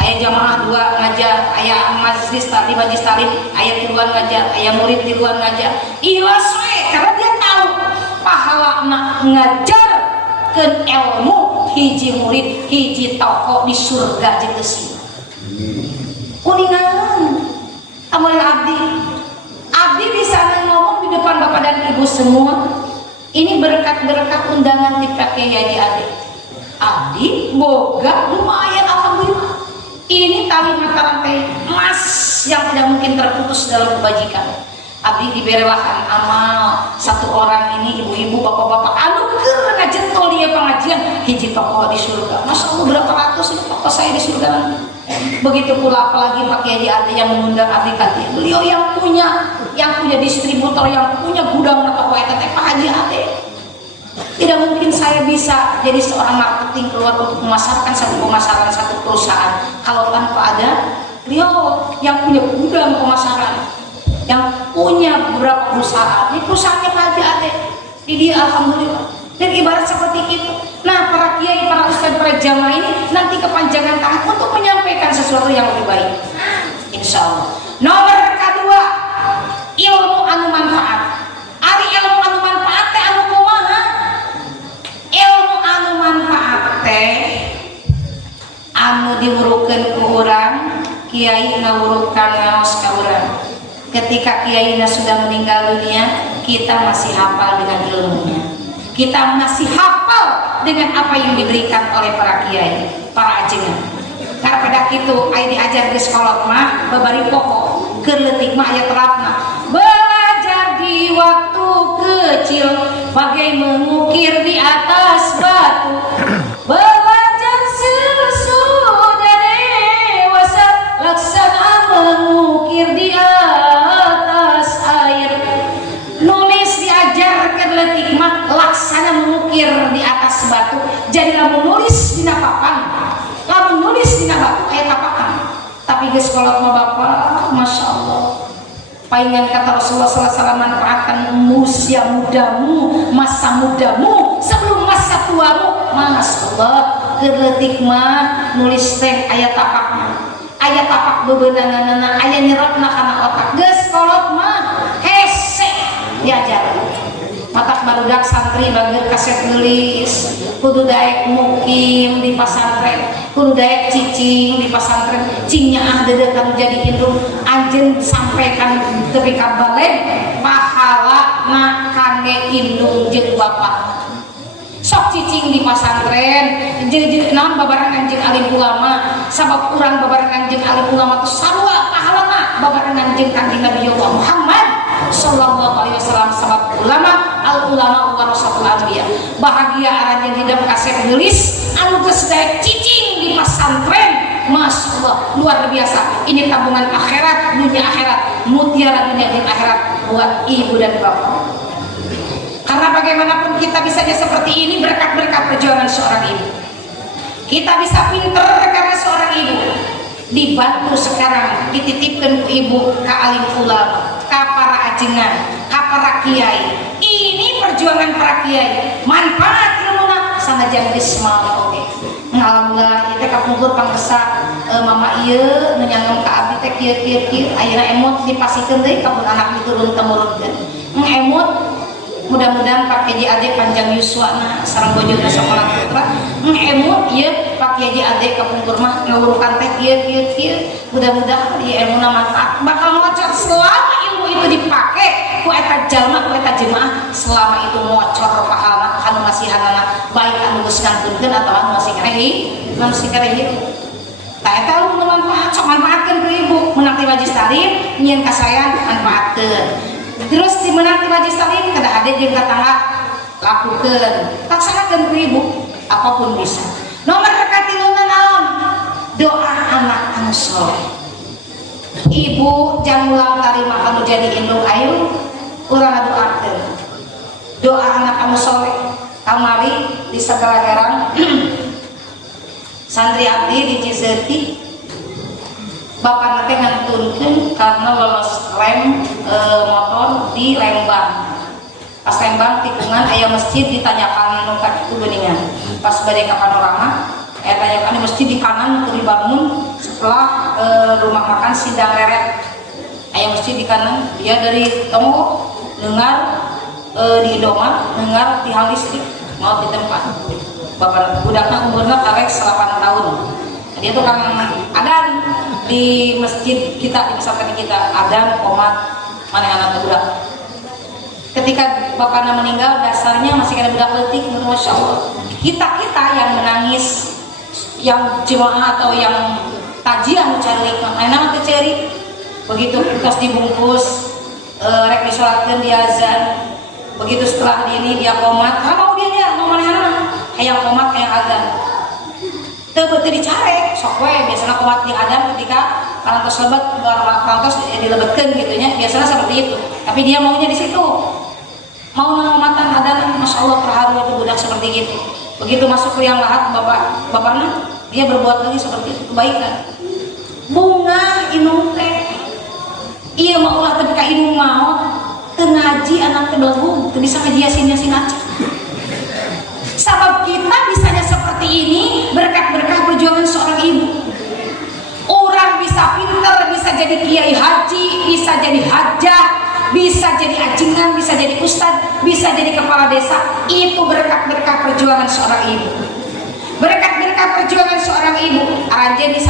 aya jamaah dua ngajar aya majelis tadi majelis taklim aya tiluan ngajar aya murid tiluan ngajar ikhlas we karena dia tahu pahalana ngajarkeun ilmu hiji murid hiji tokoh di surga jeung geus kuningan amun abdi bisa ngomong di depan bapak dan ibu semua ini berkat-berkat undangan di Pak Kiai Haji Ade abdi boga lumayan alhamdulillah ini tali mata rantai emas yang tidak mungkin terputus dalam kebajikan abdi diberelakan amal satu orang ini ibu-ibu bapak-bapak anu keur ngajentol dia pengajian hiji tokoh di surga masya Allah berapa ratus ini tokoh saya di surga nanti begitu pula apalagi Pak Kiai Haji Ade yang mengundang abdi kati beliau yang punya distributor yang punya gudang atau teh Pak Haji Ade tidak mungkin saya bisa jadi seorang marketing keluar untuk memasarkan satu perusahaan kalau tanpa ada beliau yang punya gudang pemasaran yang punya beberapa perusahaan ini perusahaannya Pak Haji Ade di dia alhamdulillah dan ibarat seperti itu nah para kiai, para ustadz, para jamaah ini nanti kepanjangan tangan untuk menyampaikan sesuatu yang lebih baik insya Allah. Nomor kedua ilmu anu manfaat ari ilmu anu manfaat teh anu kumaha anu diwurukeun ku urang kiai ngawurukan ngaos ka urang. Ketika kiai sudah meninggal dunia, kita masih hafal dengan ilmunya, kita masih hafal dengan apa yang diberikan oleh para kiai, para ajengan. Karena pada itu aya diajar di sekolah mah babari pokok keur leutik mah aya terapna. Belajar di waktu kecil bagai mengukir di atas batu. Belajar sesudah dewasa laksana mengukir di atas air. Nulis diajarkan leutik mah laksana mengukir di atas batu. Jadi lamun nulis dina papan, lamun nulis dina batu aya tapakan. Tapi geus kolot mah Bapak, Masya Allah. Paingan kata Rasulullah SAW, manfaatkan usia mudamu, masa mudamu sebelum masa tuamu. Masya Allah, keleutik mah nulis teh aya tapakna, aya tapak bebeunanganna, aya nyerapna kana otak. Geus kolot mah hese diajar. Matak barudak santri bageur kaset nulis, kudu daek mukim di pasantren, kudu daek cicing di pasantren, cingnya dedekan jadi indung anjeun sampaikan tepi ka balen pahala na kangge indung jeung bapak. Sok cicing di pasantren jadi naon babarengan jeung alim ulama, sabab urang babarengan jeung alim ulama teh sarua pahalana babarengan jeung kanjeng Nabi Muhammad sallallahu alaihi wasallam. Sabab ulama al ulama warasatul anbiya, bahagia aranjeun hidup kaset nulis anu geus daek cicing di pasantren. Masya Allah, luar biasa. Ini tabungan akhirat, dunia akhirat, mutiara dunia dan akhirat buat ibu dan bapak. Karena bagaimanapun kita bisanya seperti ini berkat-berkat perjuangan seorang ibu. Kita bisa pinter karena seorang ibu dibantu sekarang dititipkan ke ibu, ke alim ulama, ke para ajengan, ke para kiai. Ini perjuangan para kiai, manfaat ilmuna sanajan dismal. Oke, alhamdulillah kita kapungkur panggesa mama ieu nu nyangem ka abdi teh kieu ayeuna emot dipasikeun deui ka anak diturun temurunkeun. Emot mudah-mudahan Pak Kiai Ade panjang yuswana sareng bojona sakola putra. Emot ieu Pak Kiai Ade kapungkur mah ngawurukan teh kieu. Mudah-mudahan ieu emuna manfaat bakal ngocor selama ilmu itu dipake ku eta jalma, ku eta jemaah, selama itu ngocor pahalna kanu masihanana baik anu geus ngantunkeun atawa anu masih kareh tak tahu bermanfaat, sok manfaatkan ke ibu menanti majlis taklim nyian kasayan manfaatkan. Terus di menanti majlis taklim kada ada jeung tetangga lakukan laksanakan ke ibu apapun bisa. Nomor katilunan naon? Doa anak anu soleh. Ibu jangan ulang tarima kamu jadi indung ayu, urang doakeun. Doa anak anu soleh kamari di segala herang. Santri abdi di Ciseti bapak nanti ngantunkeun karena lolos rem motor di Lembang. Pas Lembang tikungan aya masjid ditanyakan nungkat itu beningan. Pas bade ka Panorama aya tanyakan di masjid di kanan untuk dibangun setelah rumah makan Sidang Leret. Aya masjid di kanan, dia dari Tonggo dengar di Indomaret dengar di listrik mau di tempat. Bapak budaknya umurnya karek 8 tahun. Dia tuh kan adan di masjid kita, di pesantren kita, adan komat mana anak budak. Ketika bapaknya meninggal, dasarnya masih ada budak letik, Masya Allah. Kita yang menangis, yang jemaah atau yang tajian cari nama keceri, begitu pas dibungkus, rek disolatkan dia azan. Begitu setelah ini dia komat, mau dia mau mana? Hayang komat hayang adzan teu beuteung dicarek sok we biasana komat di adzan ketika karantos lebat karantos dilebetkeun gitu nya biasanya seperti itu, tapi dia maunya di situ mau ngomatan adzan. Masya Allah terharu itu budak seperti gitu. Begitu masuk ke yang lahat bapaknya dia berbuat lagi seperti itu, kebaikan bunga inung teh iya mah ulah teu ka inung maot teu ngaji anak teh dogu teu bisa ngajiasin acak. Sabab kita bisanya seperti ini berkat-berkah perjuangan seorang ibu. Orang bisa pintar, bisa jadi kiai haji, bisa jadi hajah, bisa jadi ajengan, bisa jadi ustadz, bisa jadi kepala desa. Itu berkat-berkah perjuangan seorang ibu. Berkat-berkah perjuangan seorang ibu. pengajian di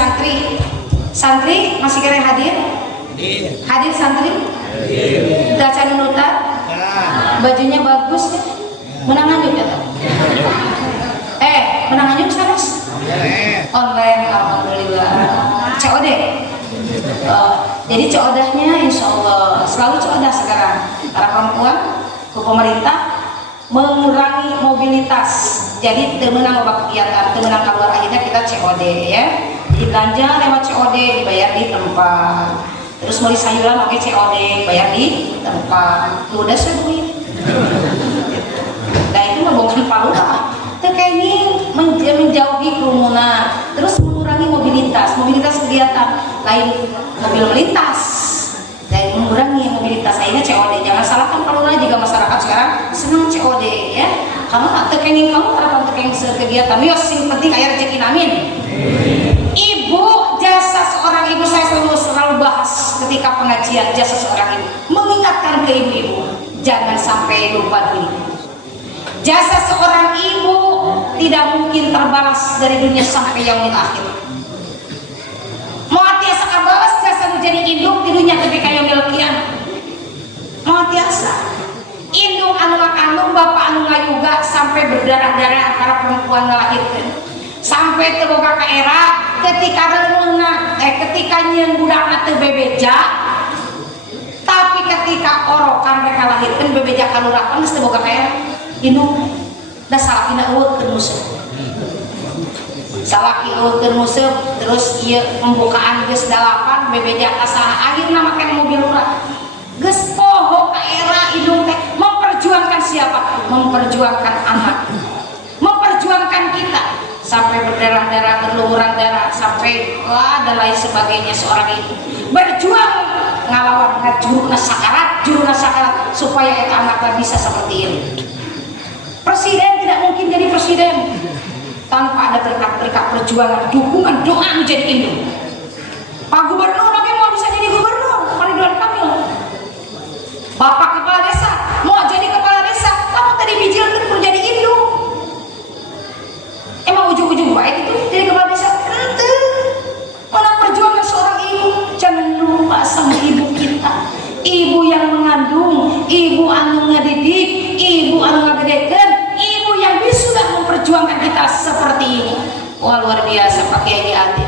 santri masih kira hadir? Hadir santri? Daca nunutan? Bajunya bagus ya? Menangan juga tak? Menangan juga sanes? Online, alhamdulillah. COD? Jadi COD-nya insya Allah selalu COD sekarang. Para perempuan ke pemerintah mengurangi mobilitas. Jadi temenang loba kegiatan, temenang keluar akhirnya kita COD ya. Jadi belanja lewat COD dibayar di tempat. Terus beli sayuran oke COD bayar di tempat. Udah sebuin. Nah itu bukan palura. Kayaknya menjauhi kerumunan, terus mengurangi mobilitas kegiatan lain mobil melintas dan mengurangi mobilitas akhirnya COD. Jangan salahkan palura juga masyarakat sekarang senang COD ya. Kamu tak tekenin kamu harapan tekenin kegiatan. Yos sing penting aya rezeki amin. Ibu, jasa seorang ibu saya selalu bahas ketika pengajian jasa seorang ibu. Mengingatkan ke ibu-ibu jangan sampai lupa diri. Jasa seorang ibu tidak mungkin terbalas dari dunia sampai yaumil akhir. Mau tiasa kabalas jasa menjadi induk di dunia ketika yaumil kiamat. Mau tiasa induk anu ngakandung bapak anu ngayuga sampai berdarah-darah antara perempuan ngelahirkan. Sampai terbuka ke era ketika renuna ketika nyeun budakna teu bebeja. Tapi ketika orokan mereka lahirkan bebeja kalurapan geus teu boga ka era. Induk da salakina eueuh keur museuh. Salaki eueuh keur museuh terus ieu pembukaan geus 8 bebeja ka saha akhirna make mobil urang. Geus poho ka era indung teh memperjuangkan siapa? Memperjuangkan anak. Memperjuangkan kita sampai berdarah-darah, berlumuran darah sampai dan lain sebagainya seorang ibu. Berjuang ngalawan juruna sakarat supaya eta anaknya bisa seperti ini. Presiden tidak mungkin jadi presiden tanpa ada berkat-berkat perjuangan, dukungan, doa menjadi induk. Pak Gubernur lagi mau bisa jadi gubernur, Ridwan Kamil. Bapak kepala desa mau jadi kepala desa, kamu tadi bijilkan perlu jadi induk. Emang ujung-ujung baik itu jadi kepala desa? Ente mana perjuangan seorang ibu? Jangan lupa sama ibu kita, ibu yang mengandung, ibu anu ngadidik, ibu anu ngagedekeun, ibu yang sudah memperjuangkan kita seperti ini. Wah luar biasa Pak Kiai Adi,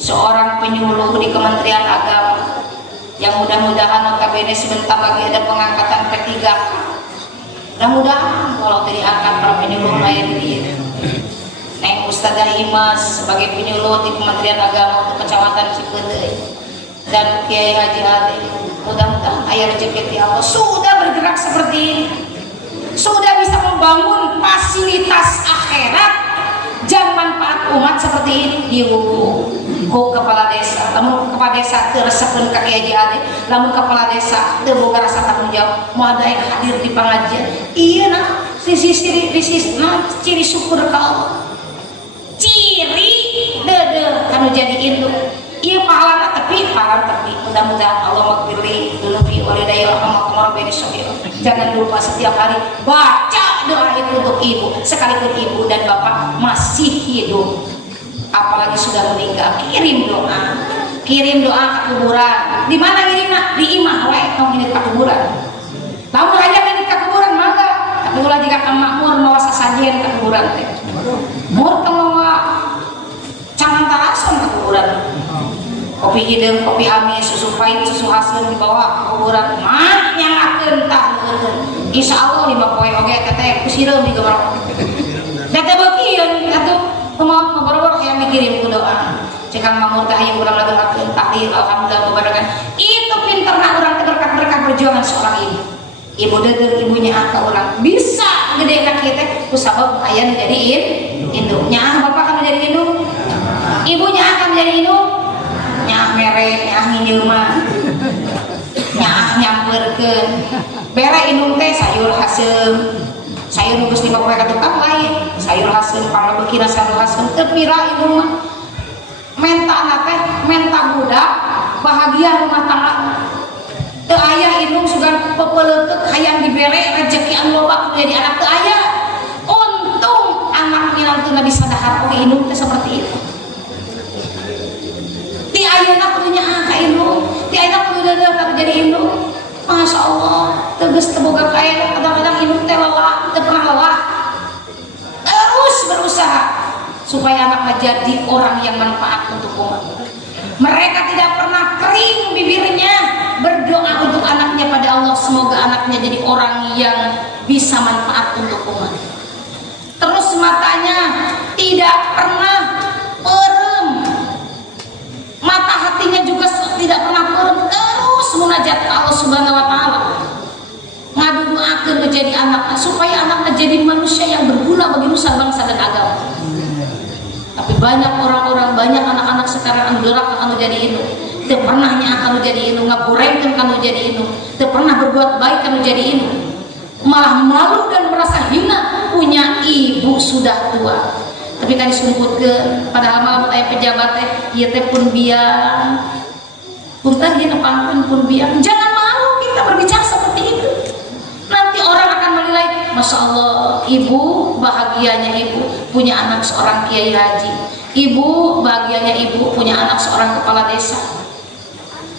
seorang penyuluh di Kementerian Agama yang mudah-mudahan notabene sebentar lagi ada pengangkatan ketiga. Mudah-mudahan kalau diangkat para penyuluh lain di Neng Ustadzah Imas sebagai penyuluh di Kementerian Agama untuk Kecamatan Cipeuteuy dan Kiai Haji Adi, mudah-mudahan ayah rezeki Allah sudah bergerak seperti ini. Sudah bisa membangun fasilitas akhirat jang manfaat umat seperti ini di kepala desa. Lamun kepala desa teresepen kaki aja ade, lamun kepala desa teu rasa tanggung jawab mau ada yang hadir di pengajian. Iya nah, ciri syukur ka Allah. Ciri dede kanu jadi induk. Iya pahala tapi mudah-mudahan Allah maghfirli dunubi walidayya warhamhuma rabbani sholih. Jangan lupa setiap hari baca doa itu untuk ibu, sekalipun ibu dan bapak masih hidup, apalagi sudah meninggal. Kirim doa ke kuburan. Di mana ngirimna? Di imah wae tong ngirim ke kuburan. Lamun aya ngirim ke kuburan mangga, tapi ulah jika makmur mawa sasajen ke kuburan teh. Mur tong cangan tarason ke kuburan. Kopi hidung, kopi amis, susu pahit, susu hasil dibawa ke kuburan. Mah yang akan tak insya Allah 5 poin oke teteh kusireum di gambar. Teteh bagian atuh kumaha ngobrol yang mikirin ku doa. Cekan mamur teh aya urang ngadoakeun tahlil alhamdulillah babarakan. Itu pinterna urang teh berkat-berkat perjuangan seorang ibu. Ibu deudeung ibunya ka urang bisa gede ka kieu teh ku sabab aya nu jadiin induknya. Bapak kan jadi induk. Ibunya akan menjadi induk. Nyah mere, nyah nginyeuma, nyah nyamperkeun. Bere indung teh sayur haseum, sayur geus dibawa ka tukang lain, sayur haseum para beukina sayur haseum teu pira indung mah. Mentana teh menta budak bahagia rumah tangga. Teu aya indung sugan pepeleukeut hayang dibere rezeki anu loba jadi anak teu aya. Untung anak minantuna bisa dahar oge indung teh seperti itu. supaya anaknya jadi orang yang manfaat untuk umat. Mereka tidak pernah kering bibirnya berdoa untuk anaknya pada Allah, semoga anaknya jadi orang yang bisa manfaat untuk umat. Terus matanya tidak pernah perem, mata hatinya juga tidak pernah perem, terus munajat ke Allah Subhanahu wa Ta'ala, ngadu doakeun menjadi anaknya supaya anaknya jadi manusia yang berguna bagi nusa bangsa dan agama. Tapi banyak orang-orang, banyak anak-anak sekarang anu doraka anu jadi inu, teu pernah nyaah anu jadi inu, ngagorengkeun anu jadi inu, teu pernah berbuat baik anu jadi inu, malah malu dan merasa hina punya ibu sudah tua. Tapi kan disumputkeun, padahal malah aya pejabat teh ieu teh pun biang. Punten ieu nepangkeun pun biang. Jangan malu kita berbicara seperti itu. Nanti orang akan menilai, Masya Allah, ibu bahagianya ibu punya anak seorang kiai haji, ibu bahagianya ibu punya anak seorang kepala desa,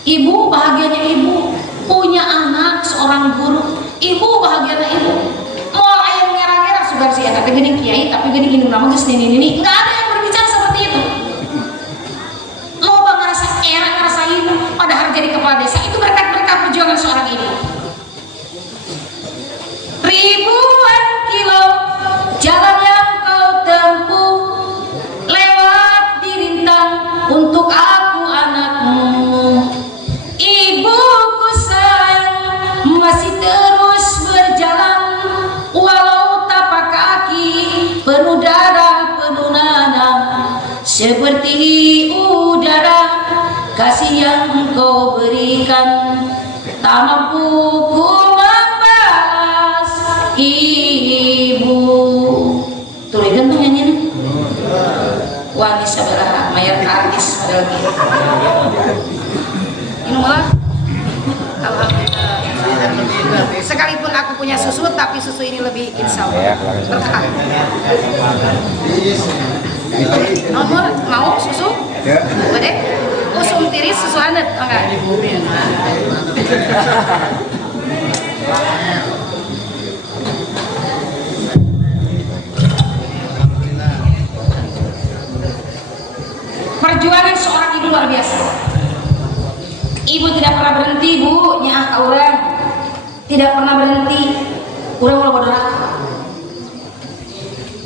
ibu bahagianya ibu punya anak seorang guru, ibu bahagianya ibu mau ayam ngerang-ngerang sudah sih tapi gini kiai tapi gini nama geus ini nggak ada yang berbicara seperti itu. Mau ngerasa enak ngerasain padahal jadi kepala desa itu berkat perjuangan seorang ibu. Ribuan kilo jalan yang kau tempuh lewat dirintang untuk aku anakmu. Ibuku sayang masih terus berjalan walau tapak kaki penuh darah penuh nanah seperti udara kasih yang kau berikan tak mampu ku ibu. Tuh gantung nyanyi wani sabaraha mayar artis padahal gitu. Ini malah alhamdulillah. Sekalipun aku punya susu tapi susu ini lebih insya Allah berkah. Nomor mau susu? Boleh? Susu tiris susu anet enggak? Perjuangan seorang ibu luar biasa. Ibu tidak pernah berhenti, bu, nyaah ka urang. Tidak pernah berhenti. Urang ulah bodoraka.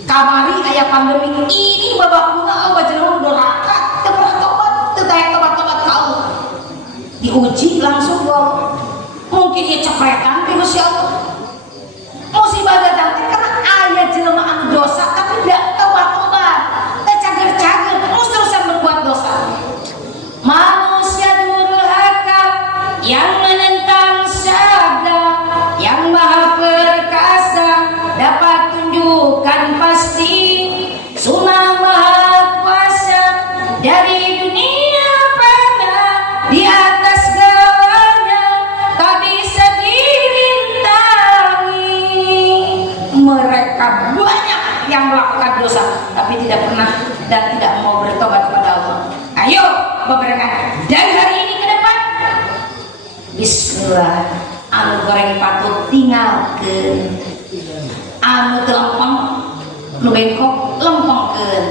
Kamari aya pandemi ini babakuna Allah jeneng doraka, teu pernah tobat, teu taya tobat-tobat ka Allah. Diuji langsung gol. Mungkin ieu cepretan ti Gusti Allah. Musibah datang karena aya jelema anu dosa tapi tidak tobat-tobat. Teu cager-cager terus terusan berbuat dosa. Manusia durhaka yang menentang sabda yang maha perkasa dapat tunjukkan pasti sunnah maha kuasa dari dunia pada di atas segalanya tak bisa dirintangi. Mereka banyak yang melakukan dosa tapi tidak pernah dan tidak mau bertobat kepada Allah. Ayo bebarengan dari hari ini ke depan bismillah anu goreng patut tinggalkeun, anu teu lempeng nu bengkok lempengkeun,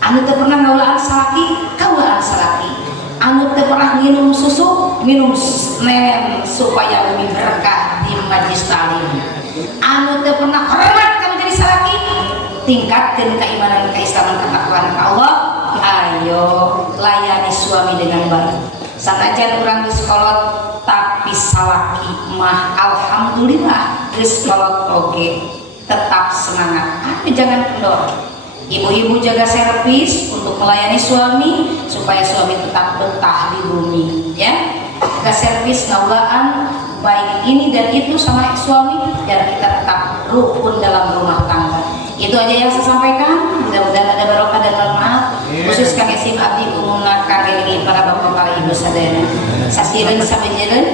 anu teu pernah ngaulaan salaki kaulaan salaki, anu teu pernah minum susu minum nem supaya lebih berkah di majlis talim, anu teu pernah hormat kamu jadi salaki tingkatkeun keimanan keislaman ketakwaan ka Allah. Ayo layani suami dengan baik. Sanajan urang geus kolot tapi salaki mah alhamdulillah geus kolot oge tetap semangat. Jangan kendor. Ibu-ibu jaga servis untuk melayani suami supaya suami tetap betah di bumi, ya. Jaga servis ngaulaan baik ini dan itu sama suami biar kita tetap rukun dalam rumah tangga. Itu aja yang saya sampaikan. Mudah-mudahan ada barokah dan manfaat. Khusus kang esim abdi umumna kang eling para bapak para ibu sadaya. Sasireun sabejereun